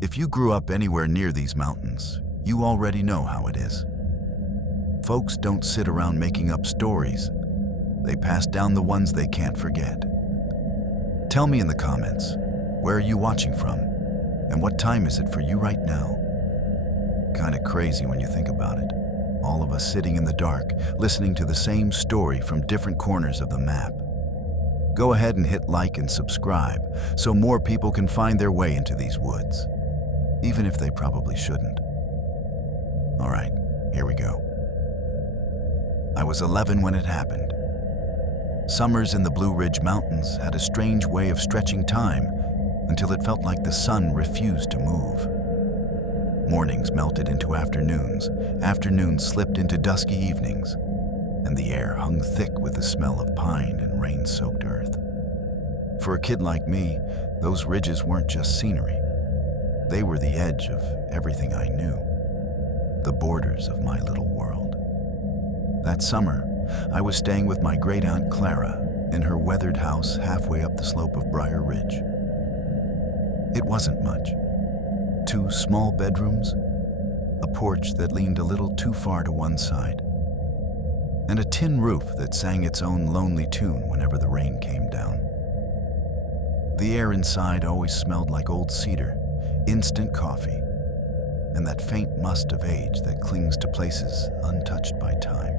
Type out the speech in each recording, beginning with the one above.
If you grew up anywhere near these mountains, you already know how it is. Folks don't sit around making up stories. They pass down the ones they can't forget. Tell me in the comments, where are you watching from? And what time is it for you right now? Kinda crazy when you think about it. All of us sitting in the dark, listening to the same story from different corners of the map. Go ahead and hit like and subscribe so more people can find their way into these woods, even if they probably shouldn't. All right, here we go. I was 11 when it happened. Summers in the Blue Ridge Mountains had a strange way of stretching time until it felt like the sun refused to move. Mornings melted into afternoons, afternoons slipped into dusky evenings, and the air hung thick with the smell of pine and rain-soaked earth. For a kid like me, those ridges weren't just scenery. They were the edge of everything I knew, the borders of my little world. That summer, I was staying with my great-aunt Clara in her weathered house halfway up the slope of Briar Ridge. It wasn't much. 2 small bedrooms, a porch that leaned a little too far to one side, and a tin roof that sang its own lonely tune whenever the rain came down. The air inside always smelled like old cedar, instant coffee, and that faint must of age that clings to places untouched by time.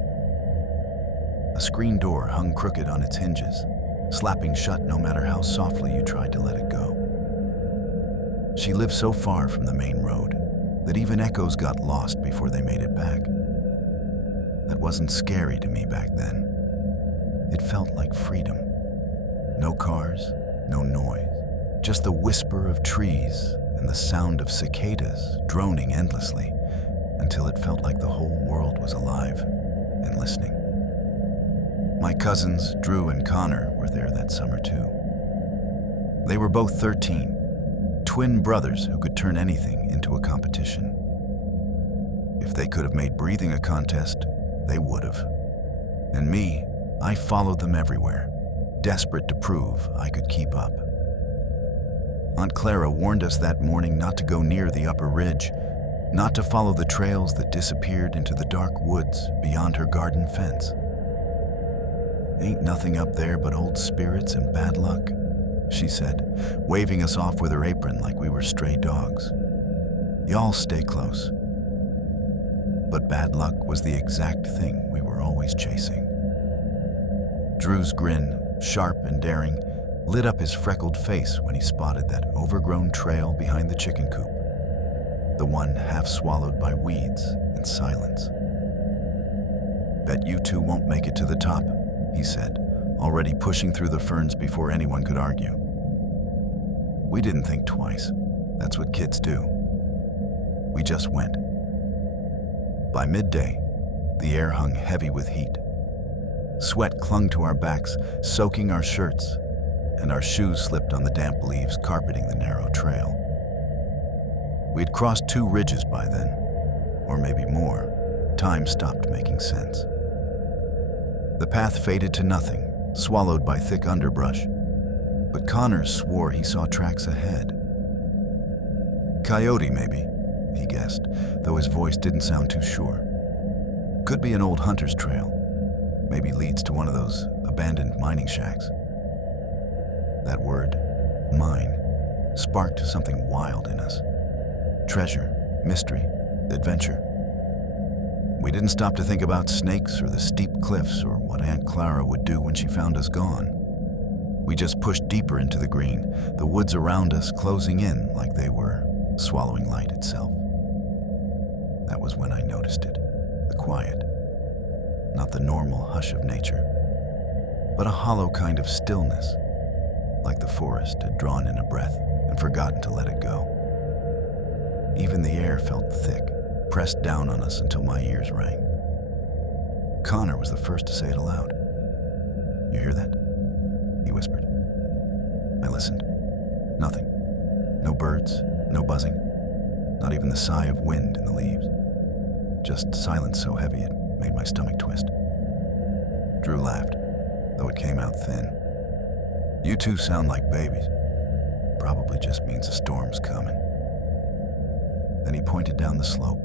A screen door hung crooked on its hinges, slapping shut no matter how softly you tried to let it go. She lived so far from the main road that even echoes got lost before they made it back. That wasn't scary to me back then. It felt like freedom. No cars, no noise, just the whisper of trees and the sound of cicadas droning endlessly until it felt like the whole world was alive and listening. My cousins, Drew and Connor, were there that summer too. They were both 13, twin brothers who could turn anything into a competition. If they could have made breathing a contest, they would have. And me, I followed them everywhere, desperate to prove I could keep up. Aunt Clara warned us that morning not to go near the upper ridge, not to follow the trails that disappeared into the dark woods beyond her garden fence. "Ain't nothing up there but old spirits and bad luck," she said, waving us off with her apron like we were stray dogs. "Y'all stay close." But bad luck was the exact thing we were always chasing. Drew's grin, sharp and daring, lit up his freckled face when he spotted that overgrown trail behind the chicken coop, the one half swallowed by weeds and silence. "Bet you two won't make it to the top," he said, already pushing through the ferns before anyone could argue. We didn't think twice. That's what kids do. We just went. By midday, the air hung heavy with heat. Sweat clung to our backs, soaking our shirts, and our shoes slipped on the damp leaves carpeting the narrow trail. We'd crossed 2 ridges by then, or maybe more. Time stopped making sense. The path faded to nothing, swallowed by thick underbrush, but Connor swore he saw tracks ahead. "Coyote, maybe," he guessed, though his voice didn't sound too sure. "Could be an old hunter's trail. Maybe leads to one of those abandoned mining shacks." That word, mine, sparked something wild in us. Treasure, mystery, adventure. We didn't stop to think about snakes or the steep cliffs or what Aunt Clara would do when she found us gone. We just pushed deeper into the green, the woods around us closing in like they were swallowing light itself. That was when I noticed it, the quiet. Not the normal hush of nature, but a hollow kind of stillness, like the forest had drawn in a breath and forgotten to let it go. Even the air felt thick, pressed down on us until my ears rang. Connor was the first to say it aloud. "You hear that?" he whispered. I listened. Nothing. No birds, no buzzing, not even the sigh of wind in the leaves. Just silence so heavy it made my stomach twist. Drew laughed, though it came out thin. "You two sound like babies. Probably just means a storm's coming." Then he pointed down the slope,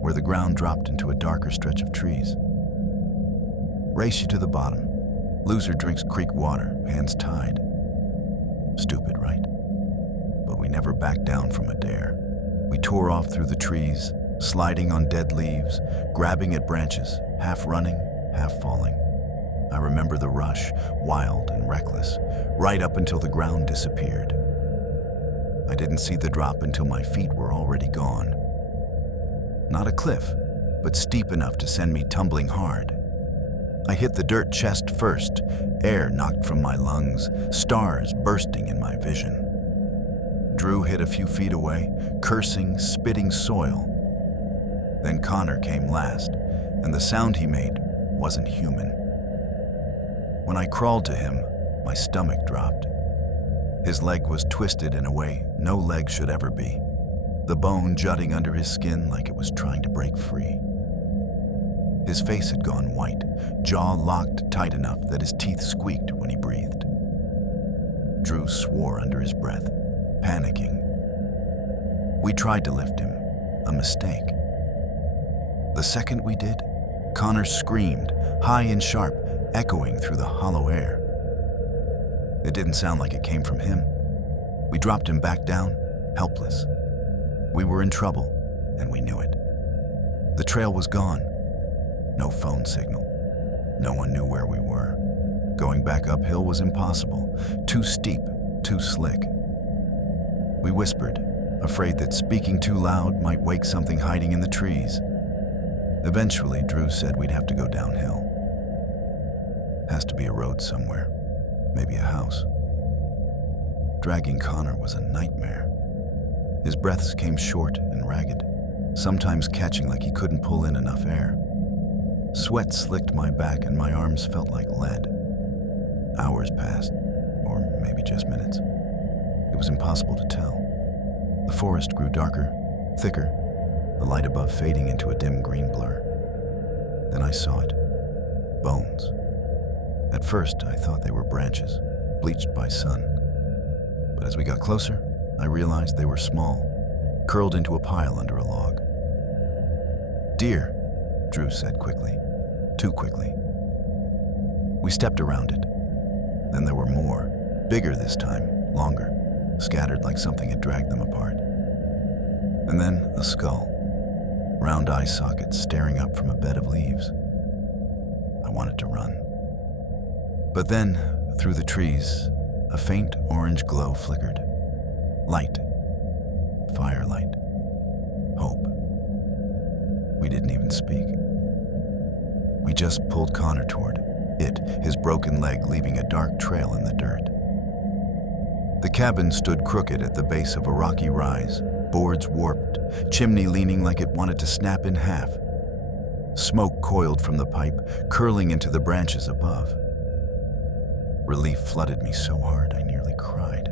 where the ground dropped into a darker stretch of trees. Race you to the bottom. Loser drinks creek water, hands tied. Stupid, right? But we never backed down from a dare. We tore off through the trees, sliding on dead leaves, grabbing at branches, half running, half falling. I remember the rush, wild and reckless, right up until the ground disappeared. I didn't see the drop until my feet were already gone. Not a cliff, but steep enough to send me tumbling hard. I hit the dirt chest first, air knocked from my lungs, stars bursting in my vision. Drew hit a few feet away, cursing, spitting soil. Then Connor came last, and the sound he made wasn't human. When I crawled to him, my stomach dropped. His leg was twisted in a way no leg should ever be, the bone jutting under his skin like it was trying to break free. His face had gone white, jaw locked tight enough that his teeth squeaked when he breathed. Drew swore under his breath, panicking. We tried to lift him, a mistake. The second we did, Connor screamed, high and sharp, echoing through the hollow air. It didn't sound like it came from him. We dropped him back down, helpless. We were in trouble, and we knew it. The trail was gone. No phone signal. No one knew where we were. Going back uphill was impossible. Too steep, too slick. We whispered, afraid that speaking too loud might wake something hiding in the trees. Eventually, Drew said we'd have to go downhill. Has to be a road somewhere, maybe a house. Dragging Connor was a nightmare. His breaths came short and ragged, sometimes catching like he couldn't pull in enough air. Sweat slicked my back and my arms felt like lead. Hours passed, or maybe just minutes. It was impossible to tell. The forest grew darker, thicker, the light above fading into a dim green blur. Then I saw it. Bones. At first, I thought they were branches, bleached by sun. But as we got closer, I realized they were small, curled into a pile under a log. Deer, Drew said quickly, too quickly. We stepped around it. Then there were more, bigger this time, longer, scattered like something had dragged them apart. And then a skull, round eye sockets staring up from a bed of leaves. I wanted to run. But then, through the trees, a faint orange glow flickered. Light. Firelight. Hope. We didn't even speak. We just pulled Connor toward it, his broken leg leaving a dark trail in the dirt. The cabin stood crooked at the base of a rocky rise, boards warped, chimney leaning like it wanted to snap in half. Smoke coiled from the pipe, curling into the branches above. Relief flooded me so hard I nearly cried.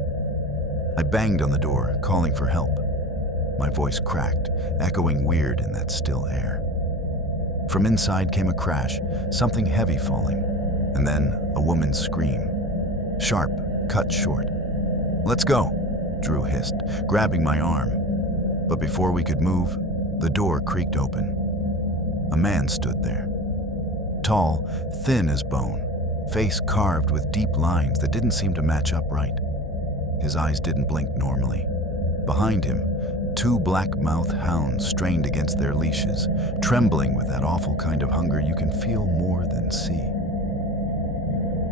I banged on the door, calling for help. My voice cracked, echoing weird in that still air. From inside came a crash, something heavy falling, and then a woman's scream. Sharp, cut short. "Let's go," Drew hissed, grabbing my arm. But before we could move, the door creaked open. A man stood there. Tall, thin as bone, face carved with deep lines that didn't seem to match up right. His eyes didn't blink normally. Behind him, two black-mouthed hounds strained against their leashes, trembling with that awful kind of hunger you can feel more than see.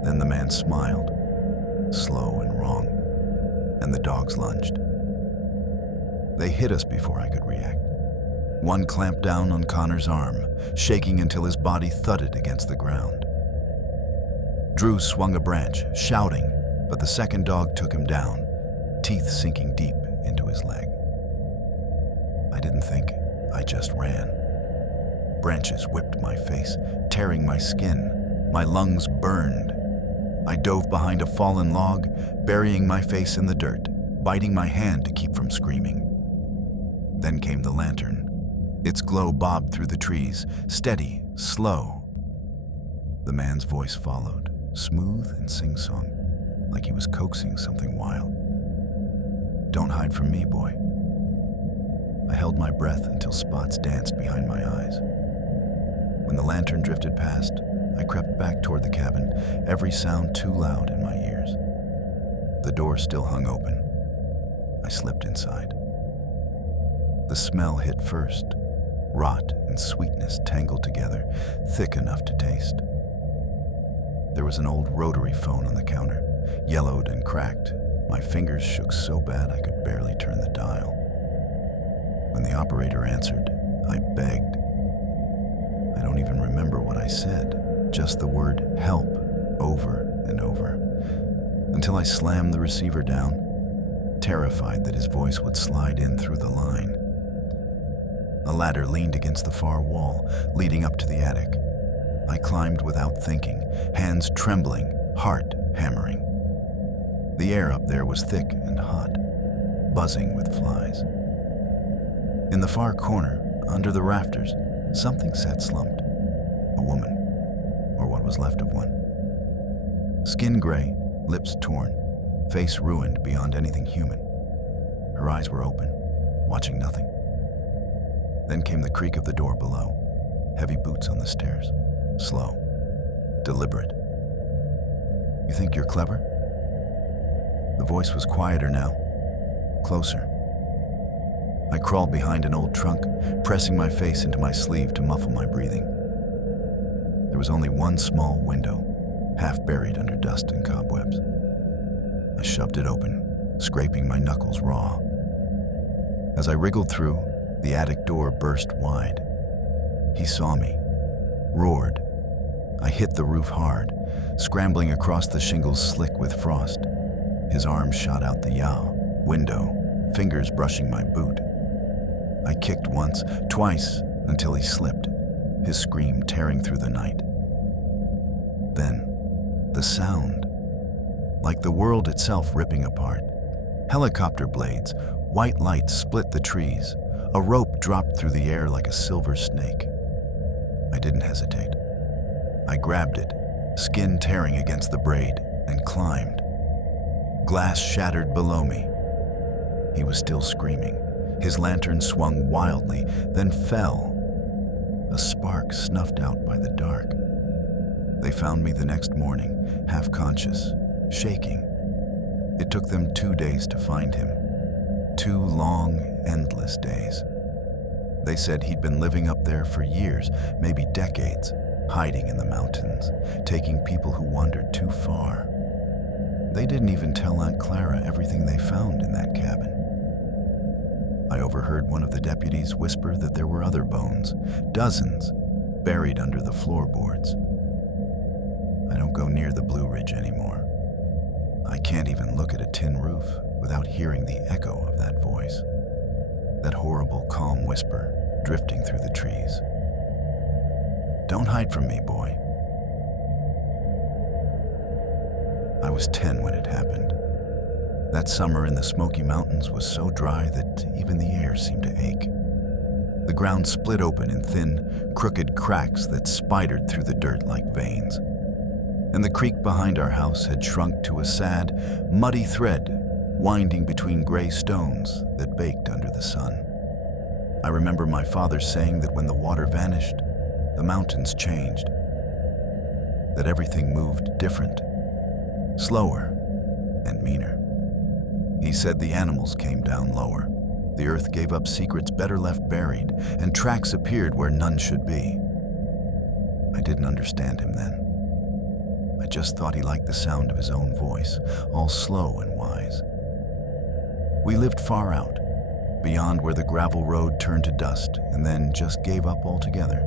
Then the man smiled, slow and wrong, and the dogs lunged. They hit us before I could react. One clamped down on Connor's arm, shaking until his body thudded against the ground. Drew swung a branch, shouting, but the second dog took him down, teeth sinking deep into his leg. I didn't think, I just ran. Branches whipped my face, tearing my skin. My lungs burned. I dove behind a fallen log, burying my face in the dirt, biting my hand to keep from screaming. Then came the lantern. Its glow bobbed through the trees, steady, slow. The man's voice followed, smooth and sing-song, like he was coaxing something wild. "Don't hide from me, boy." I held my breath until spots danced behind my eyes. When the lantern drifted past, I crept back toward the cabin, every sound too loud in my ears. The door still hung open. I slipped inside. The smell hit first, rot and sweetness tangled together, thick enough to taste. There was an old rotary phone on the counter, yellowed and cracked. My fingers shook so bad I could barely turn the dial. When the operator answered, I begged. I don't even remember what I said, just the word help over and over, until I slammed the receiver down, terrified that his voice would slide in through the line. A ladder leaned against the far wall, leading up to the attic. I climbed without thinking, hands trembling, heart hammering. The air up there was thick and hot, buzzing with flies. In the far corner, under the rafters, something sat slumped. A woman, or what was left of one. Skin gray, lips torn, face ruined beyond anything human. Her eyes were open, watching nothing. Then came the creak of the door below, heavy boots on the stairs, slow, deliberate. You think you're clever? The voice was quieter now, closer. I crawled behind an old trunk, pressing my face into my sleeve to muffle my breathing. There was only one small window, half buried under dust and cobwebs. I shoved it open, scraping my knuckles raw. As I wriggled through, the attic door burst wide. He saw me, roared. I hit the roof hard, scrambling across the shingles slick with frost. His arm shot out the yaw, window, fingers brushing my boot. I kicked once, twice, until he slipped, his scream tearing through the night. Then, the sound, like the world itself ripping apart. Helicopter blades, white lights split the trees. A rope dropped through the air like a silver snake. I didn't hesitate. I grabbed it, skin tearing against the braid, and climbed. Glass shattered below me. He was still screaming. His lantern swung wildly, then fell. A spark snuffed out by the dark. They found me the next morning, half conscious, shaking. It took them 2 days to find him. 2 long, endless days. They said he'd been living up there for years, maybe decades, hiding in the mountains, taking people who wandered too far. They didn't even tell Aunt Clara everything they found in that cabin. I overheard one of the deputies whisper that there were other bones, dozens, buried under the floorboards. I don't go near the Blue Ridge anymore. I can't even look at a tin roof without hearing the echo of that voice, that horrible, calm whisper drifting through the trees. Don't hide from me, boy. I was 10 when it happened. That summer in the Smoky Mountains was so dry that even the air seemed to ache. The ground split open in thin, crooked cracks that spidered through the dirt like veins. And the creek behind our house had shrunk to a sad, muddy thread winding between gray stones that baked under the sun. I remember my father saying that when the water vanished, the mountains changed, that everything moved different, slower and meaner. He said the animals came down lower. The earth gave up secrets better left buried, and tracks appeared where none should be. I didn't understand him then. I just thought he liked the sound of his own voice, all slow and wise. We lived far out, beyond where the gravel road turned to dust and then just gave up altogether.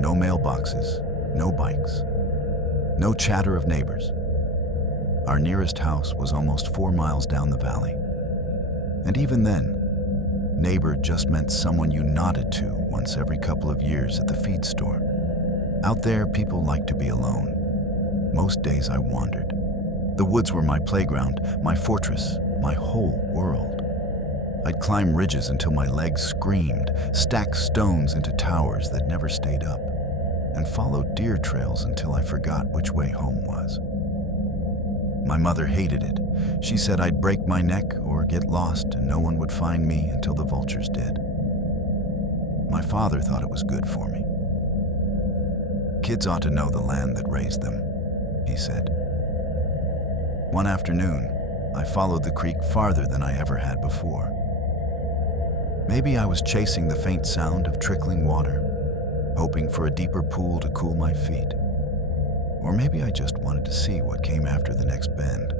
No mailboxes, no bikes, no chatter of neighbors. Our nearest house was almost 4 miles down the valley. And even then, neighbor just meant someone you nodded to once every couple of years at the feed store. Out there, people liked to be alone. Most days I wandered. The woods were my playground, my fortress, my whole world. I'd climb ridges until my legs screamed, stack stones into towers that never stayed up, and follow deer trails until I forgot which way home was. My mother hated it. She said I'd break my neck or get lost and no one would find me until the vultures did. My father thought it was good for me. Kids ought to know the land that raised them, he said. One afternoon, I followed the creek farther than I ever had before. Maybe I was chasing the faint sound of trickling water, hoping for a deeper pool to cool my feet. Or maybe I just wanted to see what came after the next bend.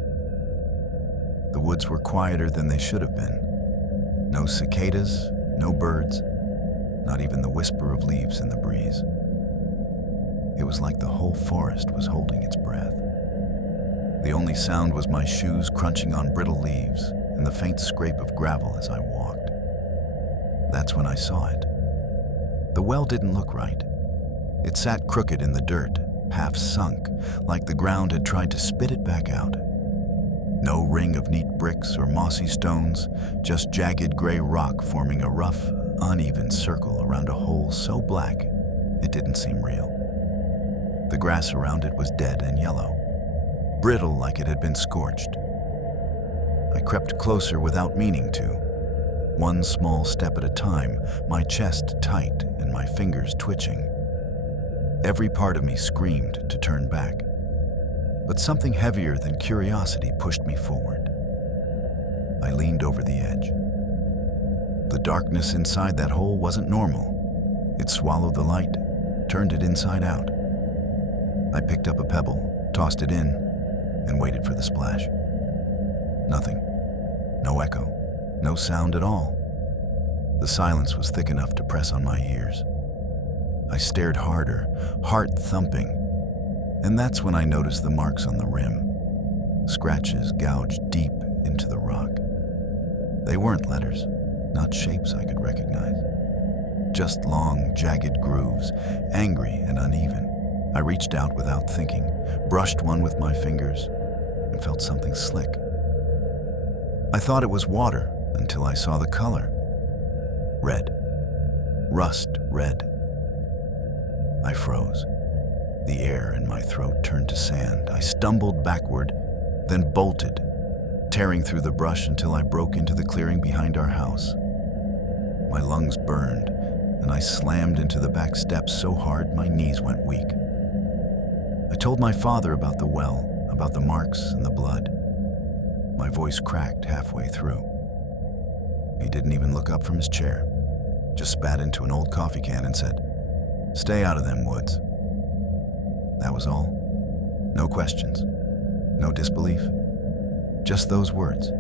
The woods were quieter than they should have been. No cicadas, no birds, not even the whisper of leaves in the breeze. It was like the whole forest was holding its breath. The only sound was my shoes crunching on brittle leaves and the faint scrape of gravel as I walked. That's when I saw it. The well didn't look right. It sat crooked in the dirt, half sunk, like the ground had tried to spit it back out. No ring of neat bricks or mossy stones, just jagged gray rock forming a rough, uneven circle around a hole so black it didn't seem real. The grass around it was dead and yellow, brittle like it had been scorched. I crept closer without meaning to. One small step at a time, my chest tight and my fingers twitching. Every part of me screamed to turn back, but something heavier than curiosity pushed me forward. I leaned over the edge. The darkness inside that hole wasn't normal. It swallowed the light, turned it inside out. I picked up a pebble, tossed it in, and waited for the splash. Nothing. No echo. No sound at all. The silence was thick enough to press on my ears. I stared harder, heart thumping, and that's when I noticed the marks on the rim. Scratches gouged deep into the rock. They weren't letters, not shapes I could recognize. Just long, jagged grooves, angry and uneven. I reached out without thinking, brushed one with my fingers, and felt something slick. I thought it was water until I saw the color. Red. Rust red. I froze. The air in my throat turned to sand. I stumbled backward, then bolted, tearing through the brush until I broke into the clearing behind our house. My lungs burned, and I slammed into the back steps so hard my knees went weak. I told my father about the well, about the marks and the blood. My voice cracked halfway through. He didn't even look up from his chair, just spat into an old coffee can and said, "Stay out of them woods." That was all. No questions, no disbelief. Just those words,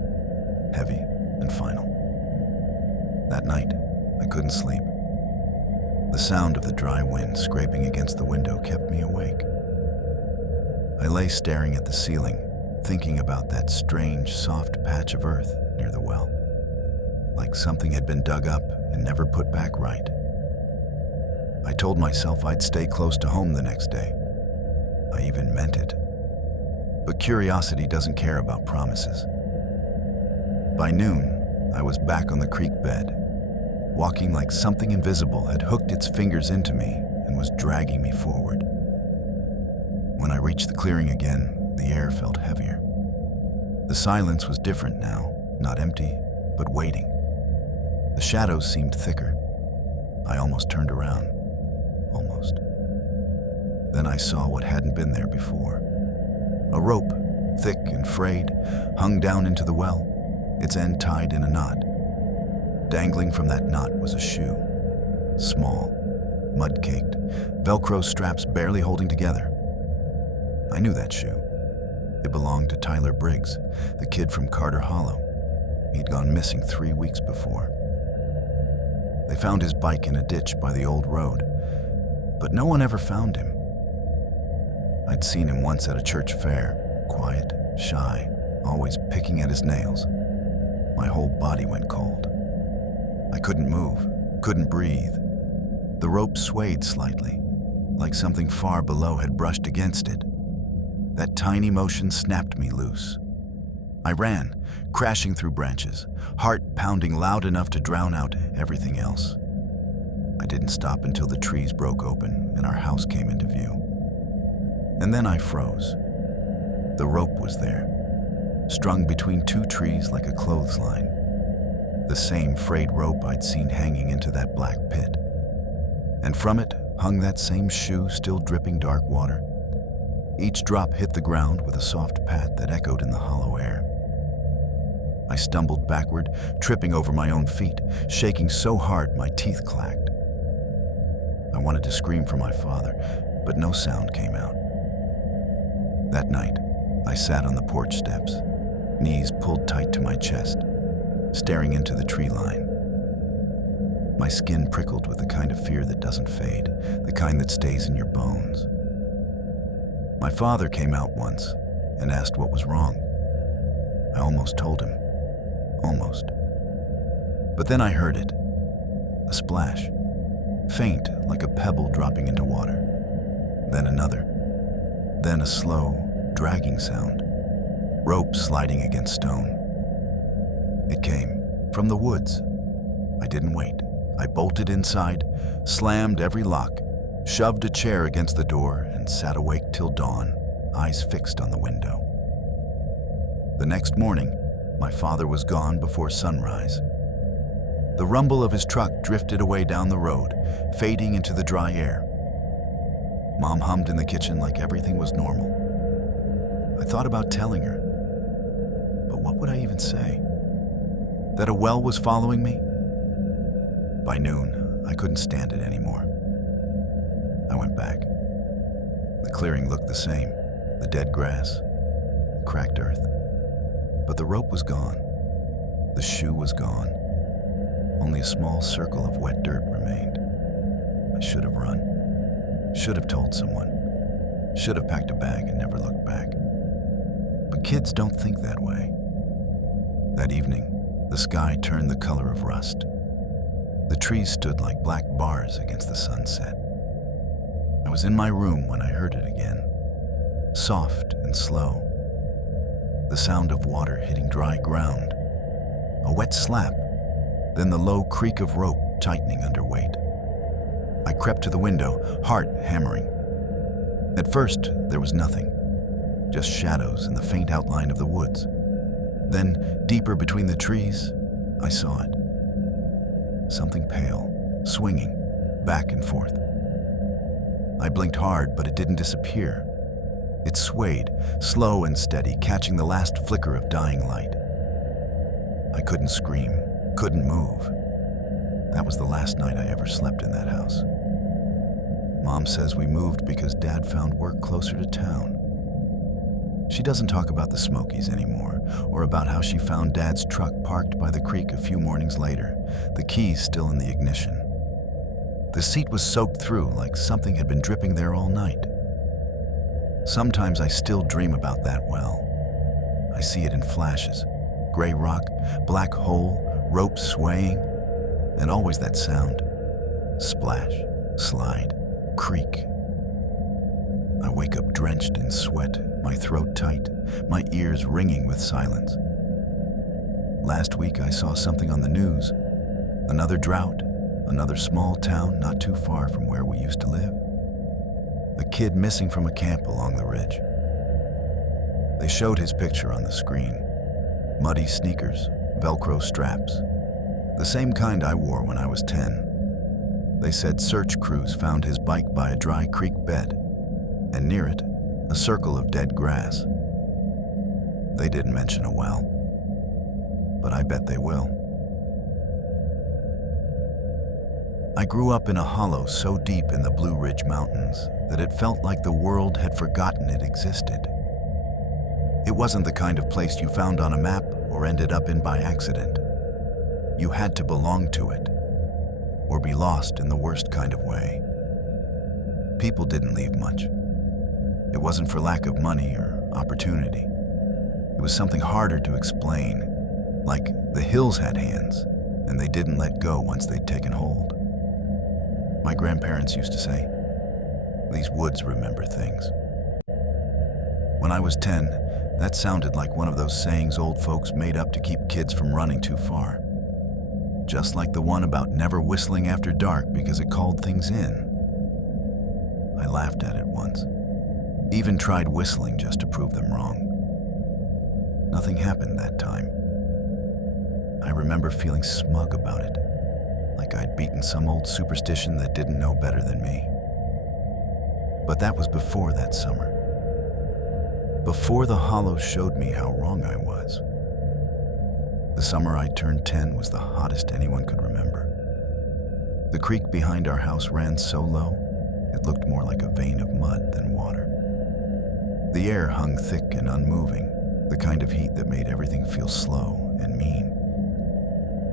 heavy and final. That night, I couldn't sleep. The sound of the dry wind scraping against the window kept me awake. I lay staring at the ceiling, thinking about that strange, soft patch of earth near the well, like something had been dug up and never put back right. I told myself I'd stay close to home the next day. I even meant it. But curiosity doesn't care about promises. By noon, I was back on the creek bed, walking like something invisible had hooked its fingers into me and was dragging me forward. When I reached the clearing again, the air felt heavier. The silence was different now, not empty, but waiting. The shadows seemed thicker. I almost turned around. Almost. Then I saw what hadn't been there before. A rope, thick and frayed, hung down into the well, its end tied in a knot. Dangling from that knot was a shoe. Small, mud-caked, Velcro straps barely holding together. I knew that shoe. It belonged to Tyler Briggs, the kid from Carter Hollow. He'd gone missing 3 weeks before. They found his bike in a ditch by the old road, but no one ever found him. I'd seen him once at a church fair, quiet, shy, always picking at his nails. My whole body went cold. I couldn't move, couldn't breathe. The rope swayed slightly, like something far below had brushed against it. That tiny motion snapped me loose. I ran, crashing through branches, heart pounding loud enough to drown out everything else. I didn't stop until the trees broke open and our house came into view. And then I froze. The rope was there, strung between two trees like a clothesline. The same frayed rope I'd seen hanging into that black pit. And from it hung that same shoe still dripping dark water. Each drop hit the ground with a soft pat that echoed in the hollow air. I stumbled backward, tripping over my own feet, shaking so hard my teeth clacked. I wanted to scream for my father, but no sound came out. That night, I sat on the porch steps, knees pulled tight to my chest, staring into the tree line. My skin prickled with the kind of fear that doesn't fade, the kind that stays in your bones. My father came out once and asked what was wrong. I almost told him. Almost. But then I heard it. A splash. Faint, like a pebble dropping into water. Then another. Then a slow, dragging sound. Rope sliding against stone. It came from the woods. I didn't wait. I bolted inside, slammed every lock, shoved a chair against the door, and sat awake till dawn, eyes fixed on the window. The next morning, my father was gone before sunrise. The rumble of his truck drifted away down the road, fading into the dry air. Mom hummed in the kitchen like everything was normal. I thought about telling her, but what would I even say? That a well was following me? By noon, I couldn't stand it anymore. I went back. The clearing looked the same, the dead grass, the cracked earth. But the rope was gone. The shoe was gone. Only a small circle of wet dirt remained. I should have run. Should have told someone. Should have packed a bag and never looked back. But kids don't think that way. That evening, the sky turned the color of rust. The trees stood like black bars against the sunset. I was in my room when I heard it again. Soft and slow. The sound of water hitting dry ground. A wet slap, then the low creak of rope tightening under weight. I crept to the window, heart hammering. At first, there was nothing, just shadows and the faint outline of the woods. Then, deeper between the trees, I saw it. Something pale, swinging, back and forth. I blinked hard, but it didn't disappear. It swayed, slow and steady, catching the last flicker of dying light. I couldn't scream, couldn't move. That was the last night I ever slept in that house. Mom says we moved because Dad found work closer to town. She doesn't talk about the Smokies anymore, or about how she found Dad's truck parked by the creek a few mornings later, the keys still in the ignition. The seat was soaked through like something had been dripping there all night. Sometimes I still dream about that well. I see it in flashes. Gray rock, black hole, rope swaying, and always that sound. Splash, slide, creak. I wake up drenched in sweat, my throat tight, my ears ringing with silence. Last week I saw something on the news. Another drought, another small town not too far from where we used to live. A kid missing from a camp along the ridge. They showed his picture on the screen. Muddy sneakers, Velcro straps. The same kind I wore when I was 10. They said search crews found his bike by a dry creek bed, and near it, a circle of dead grass. They didn't mention a well, but I bet they will. I grew up in a hollow so deep in the Blue Ridge Mountains that it felt like the world had forgotten it existed. It wasn't the kind of place you found on a map or ended up in by accident. You had to belong to it, or be lost in the worst kind of way. People didn't leave much. It wasn't for lack of money or opportunity. It was something harder to explain, like the hills had hands, and they didn't let go once they'd taken hold. My grandparents used to say, "These woods remember things." When I was 10, that sounded like one of those sayings old folks made up to keep kids from running too far. Just like the one about never whistling after dark because it called things in. I laughed at it once. Even tried whistling just to prove them wrong. Nothing happened that time. I remember feeling smug about it, like I'd beaten some old superstition that didn't know better than me. But that was before that summer. Before the hollows showed me how wrong I was. The summer I turned 10 was the hottest anyone could remember. The creek behind our house ran so low, it looked more like a vein of mud than water. The air hung thick and unmoving, the kind of heat that made everything feel slow and mean.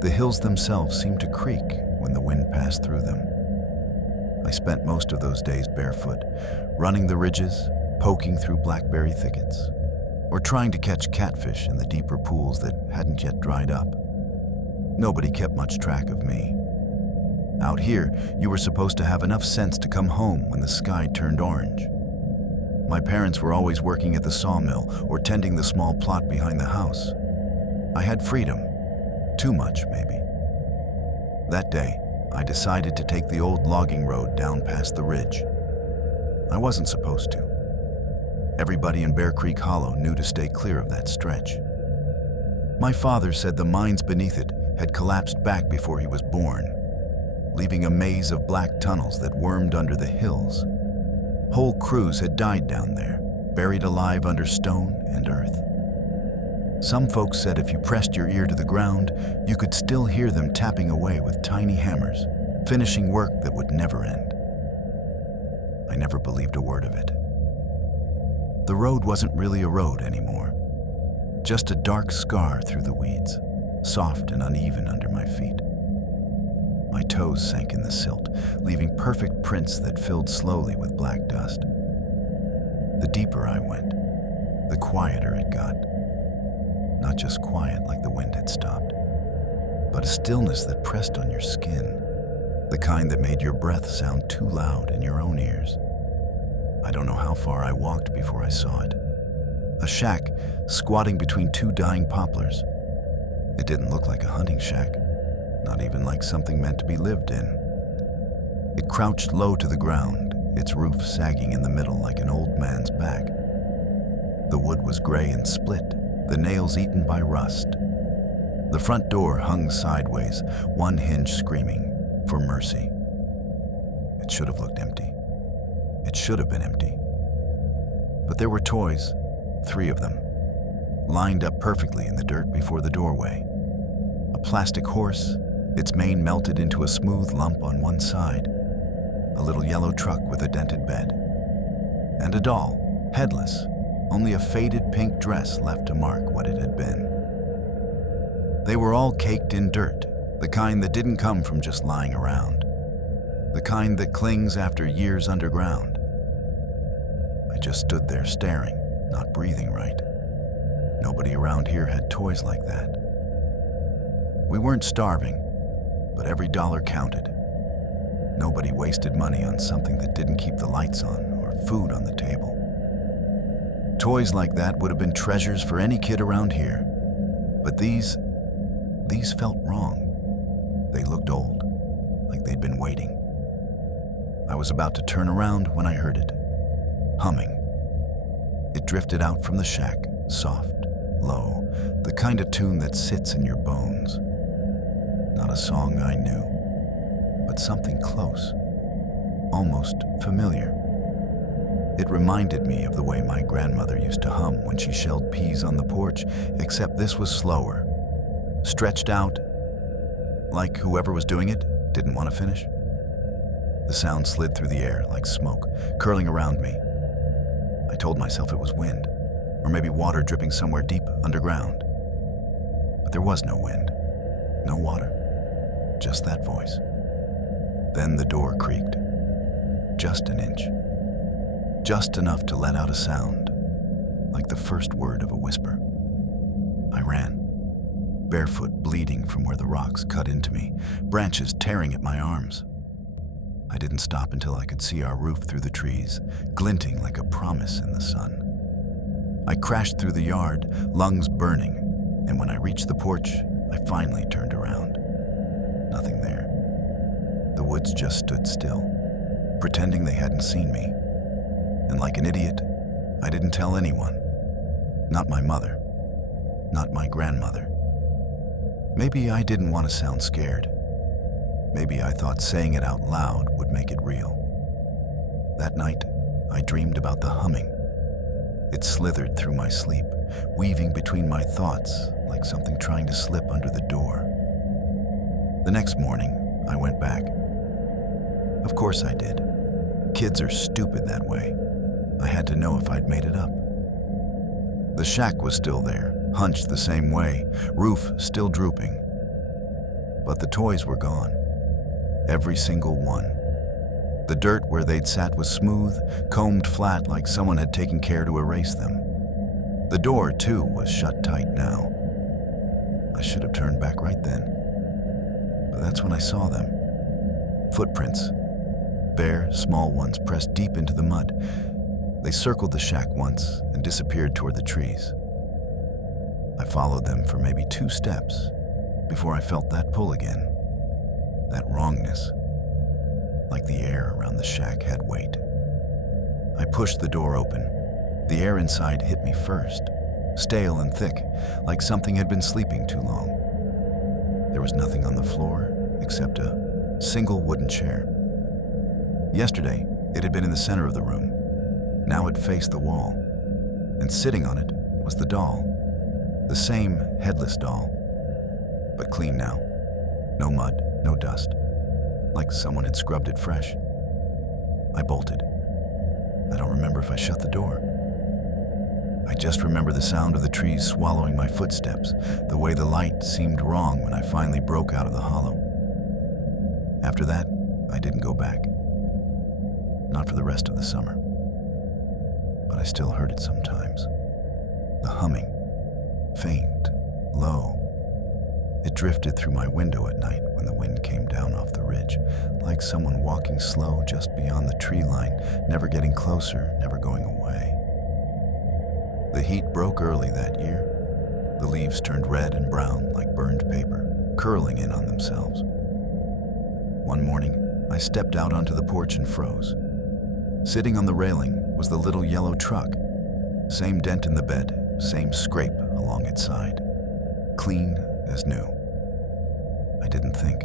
The hills themselves seemed to creak when the wind passed through them. I spent most of those days barefoot, running the ridges, poking through blackberry thickets, or trying to catch catfish in the deeper pools that hadn't yet dried up. Nobody kept much track of me. Out here, you were supposed to have enough sense to come home when the sky turned orange. My parents were always working at the sawmill or tending the small plot behind the house. I had freedom. Too much, maybe. That day, I decided to take the old logging road down past the ridge. I wasn't supposed to. Everybody in Bear Creek Hollow knew to stay clear of that stretch. My father said the mines beneath it had collapsed back before he was born, leaving a maze of black tunnels that wormed under the hills. Whole crews had died down there, buried alive under stone and earth. Some folks said if you pressed your ear to the ground, you could still hear them tapping away with tiny hammers, finishing work that would never end. I never believed a word of it. The road wasn't really a road anymore, just a dark scar through the weeds, soft and uneven under my feet. My toes sank in the silt, leaving perfect prints that filled slowly with black dust. The deeper I went, the quieter it got. Not just quiet like the wind had stopped, but a stillness that pressed on your skin, the kind that made your breath sound too loud in your own ears. I don't know how far I walked before I saw it. A shack squatting between two dying poplars. It didn't look like a hunting shack, not even like something meant to be lived in. It crouched low to the ground, its roof sagging in the middle like an old man's back. The wood was gray and split, the nails eaten by rust. The front door hung sideways, one hinge screaming for mercy. It should have looked empty. It should have been empty. But there were toys, 3 of them, lined up perfectly in the dirt before the doorway. A plastic horse, its mane melted into a smooth lump on one side. A little yellow truck with a dented bed. And a doll, headless, only a faded pink dress left to mark what it had been. They were all caked in dirt, the kind that didn't come from just lying around. The kind that clings after years underground. I just stood there staring, not breathing right. Nobody around here had toys like that. We weren't starving, but every dollar counted. Nobody wasted money on something that didn't keep the lights on or food on the table. Toys like that would have been treasures for any kid around here. But these felt wrong. They looked old, like they'd been waiting. I was about to turn around when I heard it, humming. It drifted out from the shack, soft, low, the kind of tune that sits in your bones. Not a song I knew, but something close, almost familiar. It reminded me of the way my grandmother used to hum when she shelled peas on the porch, except this was slower, stretched out, like whoever was doing it didn't want to finish. The sound slid through the air like smoke, curling around me. I told myself it was wind, or maybe water dripping somewhere deep underground. But there was no wind, no water, just that voice. Then the door creaked, just an inch, just enough to let out a sound, like the first word of a whisper. I ran, barefoot, bleeding from where the rocks cut into me, branches tearing at my arms. I didn't stop until I could see our roof through the trees, glinting like a promise in the sun. I crashed through the yard, lungs burning, and when I reached the porch, I finally turned around. Nothing there. The woods just stood still, pretending they hadn't seen me. And like an idiot, I didn't tell anyone. Not my mother. not my grandmother. Maybe I didn't want to sound scared. Maybe I thought saying it out loud would make it real. That night, I dreamed about the humming. It slithered through my sleep, weaving between my thoughts like something trying to slip under the door. The next morning, I went back. Of course I did. Kids are stupid that way. I had to know if I'd made it up. The shack was still there, hunched the same way, roof still drooping. But the toys were gone. Every single one. The dirt where they'd sat was smooth, combed flat like someone had taken care to erase them. The door, too, was shut tight now. I should have turned back right then. But that's when I saw them. Footprints. Bare, small ones pressed deep into the mud. They circled the shack once and disappeared toward the trees. I followed them for maybe 2 steps before I felt that pull again. That wrongness. Like the air around the shack had weight. I pushed the door open. The air inside hit me first, stale and thick, like something had been sleeping too long. There was nothing on the floor except a single wooden chair. Yesterday, it had been in the center of the room. Now it faced the wall, and sitting on it was the doll. The same headless doll, but clean now. No mud, no dust. Like someone had scrubbed it fresh. I bolted. I don't remember if I shut the door. I just remember the sound of the trees swallowing my footsteps, the way the light seemed wrong when I finally broke out of the hollow. After that, I didn't go back. Not for the rest of the summer. But I still heard it sometimes. The humming, faint, low. It drifted through my window at night when the wind came down off the ridge, like someone walking slow just beyond the tree line, never getting closer, never going away. The heat broke early that year. The leaves turned red and brown like burned paper, curling in on themselves. One morning, I stepped out onto the porch and froze. Sitting on the railing was the little yellow truck. Same dent in the bed, same scrape along its side. Clean as new. I didn't think.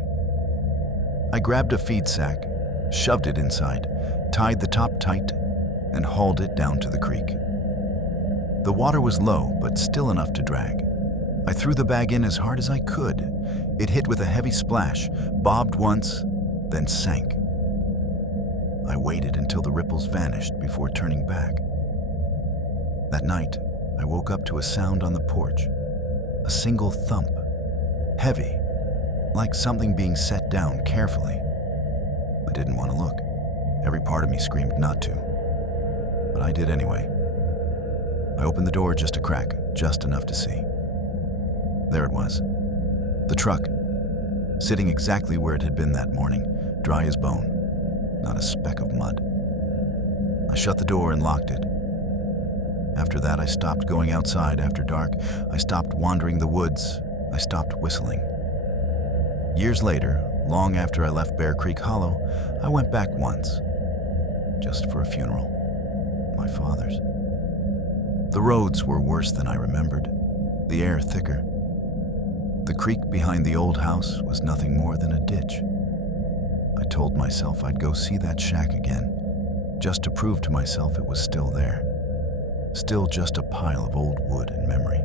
I grabbed a feed sack, shoved it inside, tied the top tight, and hauled it down to the creek. The water was low, but still enough to drag. I threw the bag in as hard as I could. It hit with a heavy splash, bobbed once, then sank. I waited until the ripples vanished before turning back. That night, I woke up to a sound on the porch. A single thump. Heavy, like something being set down carefully. I didn't want to look. Every part of me screamed not to. But I did anyway. I opened the door just a crack, just enough to see. There it was. The truck, sitting exactly where it had been that morning, dry as bone. Not a speck of mud. I shut the door and locked it. After that, I stopped going outside after dark. I stopped wandering the woods. I stopped whistling. Years later, long after I left Bear Creek Hollow, I went back once. Just for a funeral. My father's. The roads were worse than I remembered. The air thicker. The creek behind the old house was nothing more than a ditch. I told myself I'd go see that shack again, just to prove to myself it was still there. Still just a pile of old wood and memory.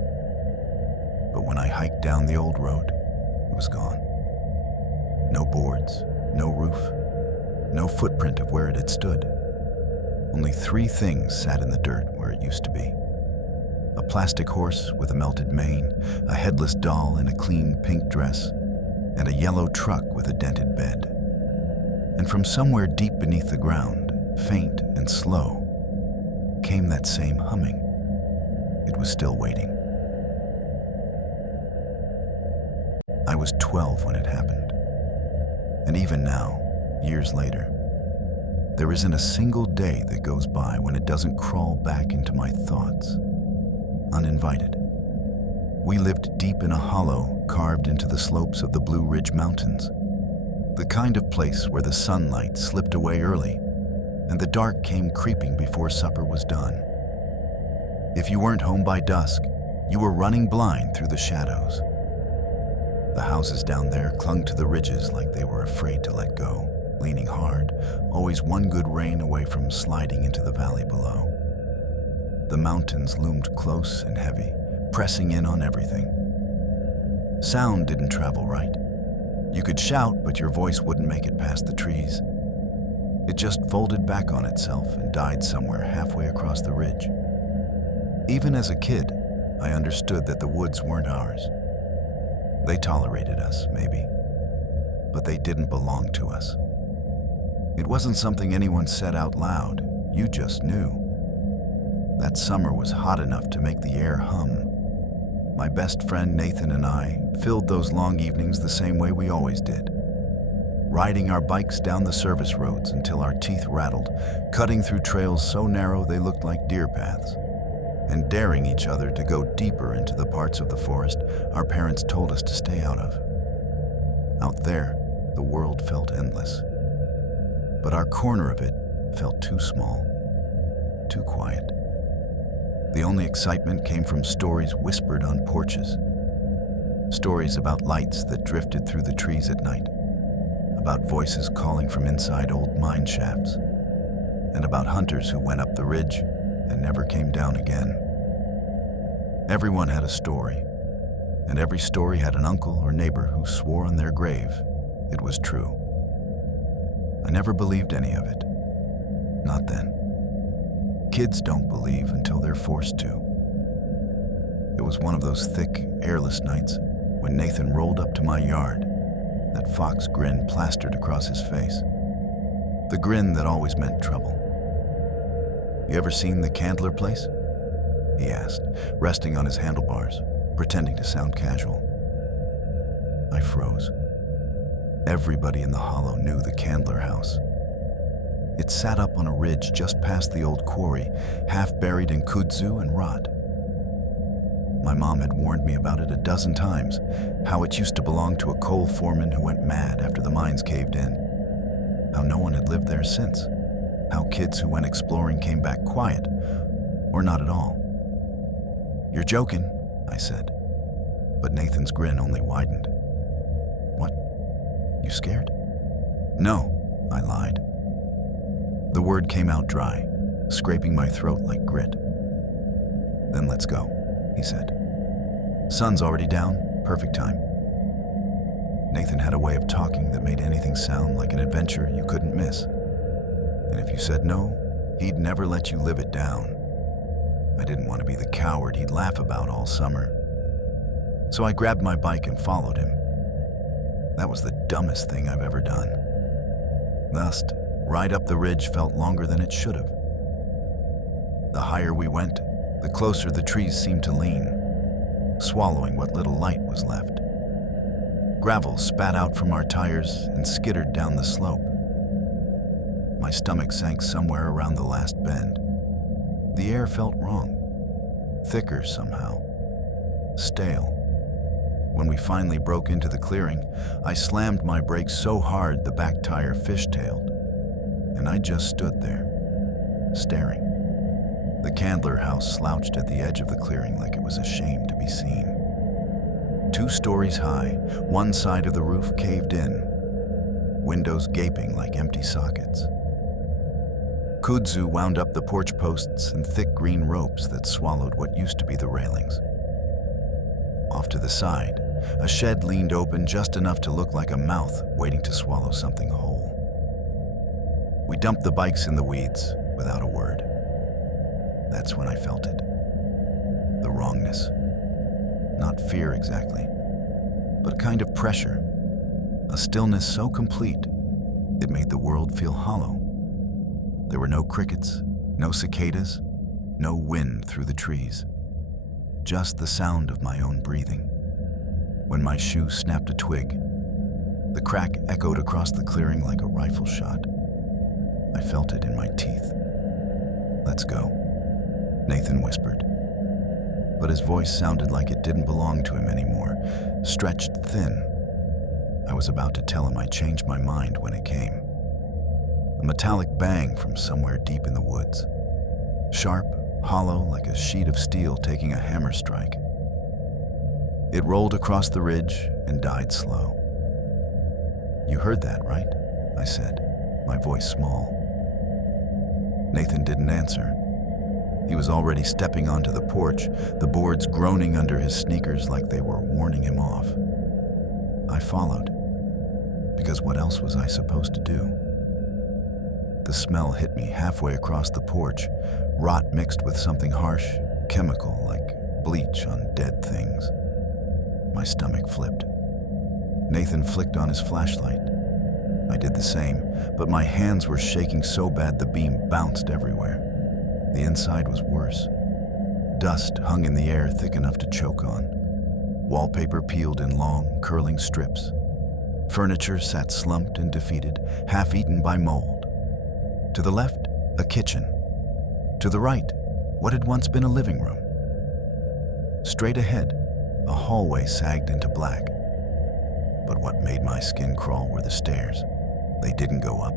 But when I hiked down the old road, it was gone. No boards, no roof, no footprint of where it had stood. Only 3 things sat in the dirt where it used to be. A plastic horse with a melted mane, a headless doll in a clean pink dress, and a yellow truck with a dented bed. And from somewhere deep beneath the ground, faint and slow, came that same humming. It was still waiting. I was 12 when it happened. And even now, years later, there isn't a single day that goes by when it doesn't crawl back into my thoughts, uninvited. We lived deep in a hollow carved into the slopes of the Blue Ridge Mountains, the kind of place where the sunlight slipped away early and the dark came creeping before supper was done. If you weren't home by dusk, You were running blind through the shadows. The houses down there clung to the ridges like they were afraid to let go, leaning hard, always one good rain away from sliding into the valley below. The mountains loomed close and heavy, pressing in on everything. Sound didn't travel right. You could shout, but your voice wouldn't make it past the trees. It just folded back on itself and died somewhere halfway across the ridge. Even as a kid, I understood that the woods weren't ours. They tolerated us, maybe, but they didn't belong to us. It wasn't something anyone said out loud, you just knew. That summer was hot enough to make the air hum. My best friend Nathan and I filled those long evenings the same way we always did. Riding our bikes down the service roads until our teeth rattled, cutting through trails so narrow they looked like deer paths, and daring each other to go deeper into the parts of the forest our parents told us to stay out of. Out there, the world felt endless. But our corner of it felt too small, too quiet. The only excitement came from stories whispered on porches. Stories about lights that drifted through the trees at night, about voices calling from inside old mine shafts, and about hunters who went up the ridge and never came down again. Everyone had a story, and every story had an uncle or neighbor who swore on their grave it was true. I never believed any of it. Not then. Kids don't believe until they're forced to. It was one of those thick, airless nights when Nathan rolled up to my yard, that fox grin plastered across his face. The grin that always meant trouble. "You ever seen the Candler place?" he asked, resting on his handlebars, pretending to sound casual. I froze. Everybody in the hollow knew the Candler house. It sat up on a ridge just past the old quarry, half buried in kudzu and rot. My mom had warned me about it a dozen times, how it used to belong to a coal foreman who went mad after the mines caved in, how no one had lived there since, how kids who went exploring came back quiet, or not at all. "You're joking," I said, but Nathan's grin only widened. "What? You scared?" "No," I lied. The word came out dry, scraping my throat like grit. "Then let's go," he said. "Sun's already down, perfect time." Nathan had a way of talking that made anything sound like an adventure you couldn't miss. And if you said no, he'd never let you live it down. I didn't want to be the coward he'd laugh about all summer. So I grabbed my bike and followed him. That was the dumbest thing I've ever done. Thus, ride up the ridge felt longer than it should have. The higher we went, the closer the trees seemed to lean, swallowing what little light was left. Gravel spat out from our tires and skittered down the slope. My stomach sank somewhere around the last bend. The air felt wrong, thicker somehow, stale. When we finally broke into the clearing, I slammed my brakes so hard the back tire fishtailed, and I just stood there, staring. The Candler house slouched at the edge of the clearing like it was ashamed to be seen. 2 stories high, one side of the roof caved in, windows gaping like empty sockets. Kudzu wound up the porch posts and thick green ropes that swallowed what used to be the railings. Off to the side, a shed leaned open just enough to look like a mouth waiting to swallow something whole. We dumped the bikes in the weeds without a word. That's when I felt it. The wrongness. Not fear exactly, but a kind of pressure. A stillness so complete, it made the world feel hollow. There were no crickets, no cicadas, no wind through the trees. Just the sound of my own breathing. When my shoe snapped a twig, the crack echoed across the clearing like a rifle shot. I felt it in my teeth. "Let's go," Nathan whispered. But his voice sounded like it didn't belong to him anymore, stretched thin. I was about to tell him I changed my mind when it came. A metallic bang from somewhere deep in the woods. Sharp, hollow like a sheet of steel taking a hammer strike. It rolled across the ridge and died slow. "You heard that, right?" I said, my voice small. Nathan didn't answer. He was already stepping onto the porch, the boards groaning under his sneakers like they were warning him off. I followed, because what else was I supposed to do? The smell hit me halfway across the porch, rot mixed with something harsh, chemical like bleach on dead things. My stomach flipped. Nathan flicked on his flashlight. I did the same, but my hands were shaking so bad the beam bounced everywhere. The inside was worse. Dust hung in the air thick enough to choke on. Wallpaper peeled in long, curling strips. Furniture sat slumped and defeated, half-eaten by mold. To the left, a kitchen. To the right, what had once been a living room. Straight ahead, a hallway sagged into black. But what made my skin crawl were the stairs. They didn't go up.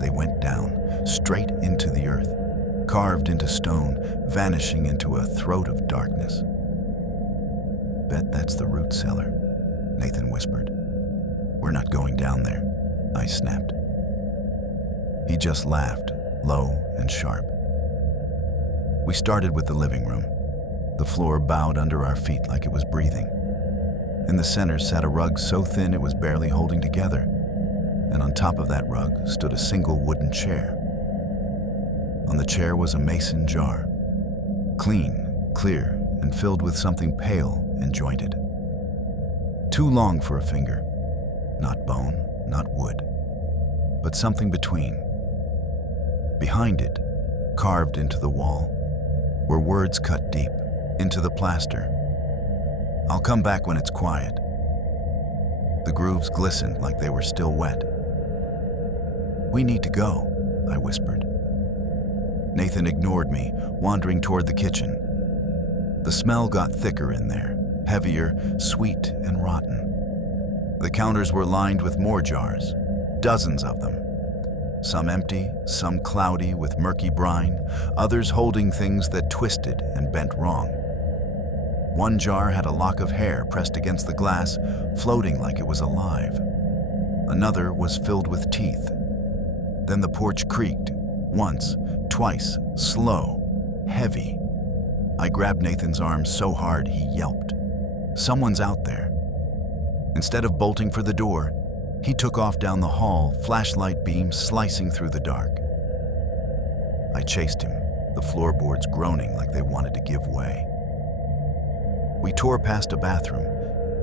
They went down, straight into the earth, carved into stone, vanishing into a throat of darkness. "Bet that's the root cellar," Nathan whispered. "We're not going down there," I snapped. He just laughed, low and sharp. We started with the living room. The floor bowed under our feet like it was breathing. In the center sat a rug so thin it was barely holding together, and on top of that rug stood a single wooden chair. On the chair was a mason jar, clean, clear, and filled with something pale and jointed. Too long for a finger, not bone, not wood, but something between. Behind it, carved into the wall, were words cut deep into the plaster. "I'll come back when it's quiet." The grooves glistened like they were still wet. "We need to go," I whispered. Nathan ignored me, wandering toward the kitchen. The smell got thicker in there, heavier, sweet, and rotten. The counters were lined with more jars, dozens of them. Some empty, some cloudy with murky brine, others holding things that twisted and bent wrong. One jar had a lock of hair pressed against the glass, floating like it was alive. Another was filled with teeth. Then the porch creaked, once, twice, slow, heavy. I grabbed Nathan's arm so hard he yelped. Someone's out there. Instead of bolting for the door, he took off down the hall, flashlight beam slicing through the dark. I chased him, the floorboards groaning like they wanted to give way. We tore past a bathroom,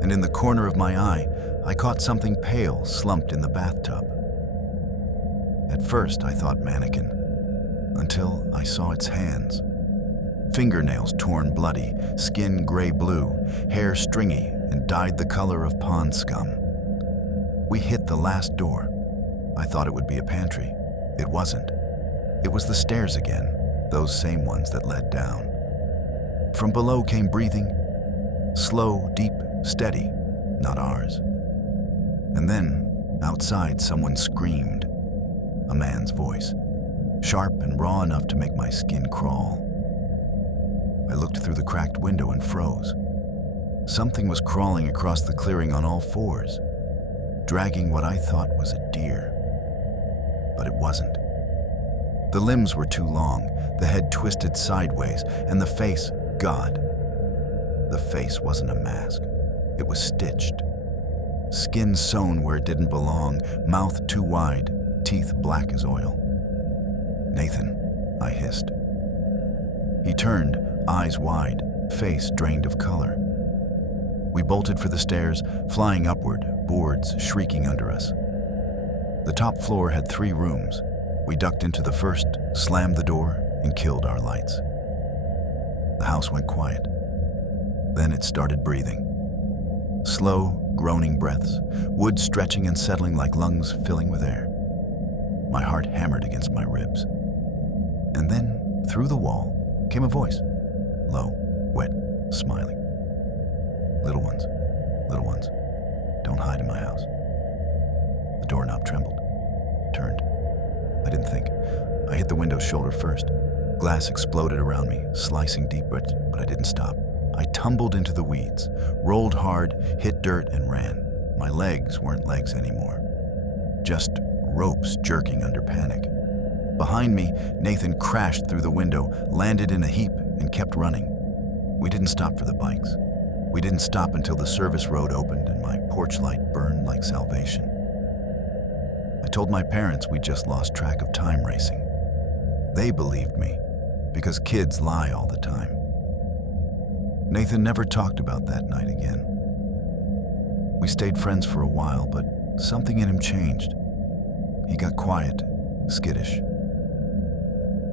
and in the corner of my eye, I caught something pale slumped in the bathtub. At first, I thought mannequin, until I saw its hands. Fingernails torn bloody, skin gray-blue, hair stringy and dyed the color of pond scum. We hit the last door. I thought it would be a pantry. It wasn't. It was the stairs again, those same ones that led down. From below came breathing, slow, deep, steady, not ours. And then, outside, someone screamed. A man's voice, sharp and raw enough to make my skin crawl. I looked through the cracked window and froze. Something was crawling across the clearing on all fours, dragging what I thought was a deer. But it wasn't. The limbs were too long, the head twisted sideways, and the face, God. The face wasn't a mask. It was stitched. Skin sewn where it didn't belong, mouth too wide, teeth black as oil. "Nathan," I hissed. He turned, eyes wide, face drained of color. We bolted for the stairs, flying upward, boards shrieking under us. The top floor had 3 rooms. We ducked into the first, slammed the door, and killed our lights. The house went quiet. Then it started breathing. Slow, groaning breaths, wood stretching and settling like lungs filling with air. My heart hammered against my ribs. And then, through the wall, came a voice, low, wet, smiling. Little ones, don't hide in my house." The doorknob trembled, turned. I didn't think. I hit the window's shoulder first. Glass exploded around me, slicing deep, but I didn't stop. I tumbled into the weeds, rolled hard, hit dirt, and ran. My legs weren't legs anymore, just ropes jerking under panic. Behind me, Nathan crashed through the window, landed in a heap, and kept running. We didn't stop for the bikes. We didn't stop until the service road opened and my porch light burned like salvation. I told my parents we just lost track of time racing. They believed me, because kids lie all the time. Nathan never talked about that night again. We stayed friends for a while, but something in him changed. He got quiet, skittish.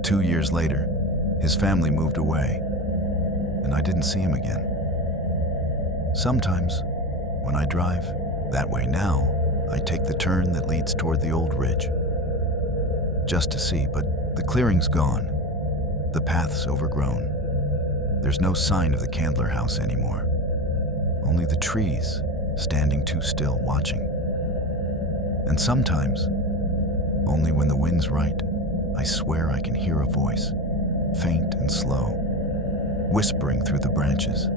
2 years later, his family moved away, and I didn't see him again. Sometimes, when I drive that way now, I take the turn that leads toward the old ridge, just to see, but the clearing's gone. The path's overgrown. There's no sign of the Candler house anymore. Only the trees standing too still watching. And sometimes, only when the wind's right, I swear I can hear a voice, faint and slow, whispering through the branches.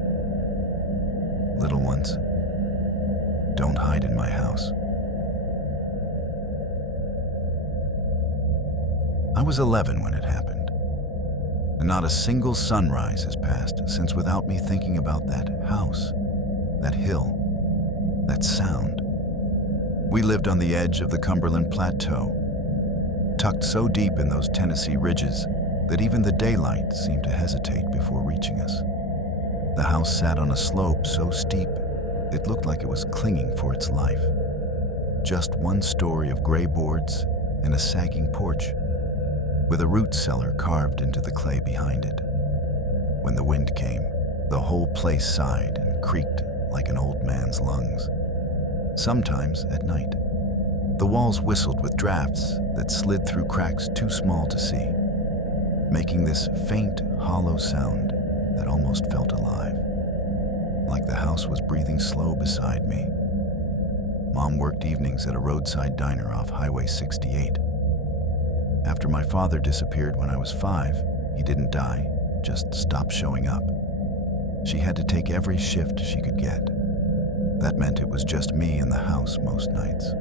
Little ones, don't hide in my house. I was 11 when it happened, and not a single sunrise has passed since without me thinking about that house, that hill, that sound. We lived on the edge of the Cumberland Plateau, tucked so deep in those Tennessee ridges that even the daylight seemed to hesitate before reaching us. The house sat on a slope so steep, it looked like it was clinging for its life. Just one story of gray boards and a sagging porch, with a root cellar carved into the clay behind it. When the wind came, the whole place sighed and creaked like an old man's lungs. Sometimes at night, the walls whistled with drafts that slid through cracks too small to see, making this faint, hollow sound that almost felt alive, like the house was breathing slow beside me. Mom worked evenings at a roadside diner off Highway 68. After my father disappeared when I was 5, he didn't die, just stopped showing up. She had to take every shift she could get. That meant it was just me in the house most nights.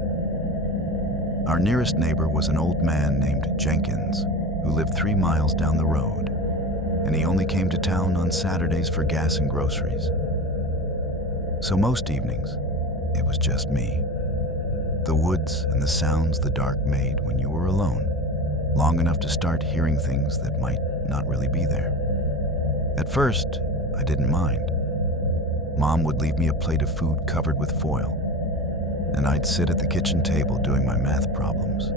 Our nearest neighbor was an old man named Jenkins, who lived 3 miles down the road, and he only came to town on Saturdays for gas and groceries. So most evenings, it was just me. The woods and the sounds the dark made when you were alone, long enough to start hearing things that might not really be there. At first, I didn't mind. Mom would leave me a plate of food covered with foil, and I'd sit at the kitchen table doing my math problems,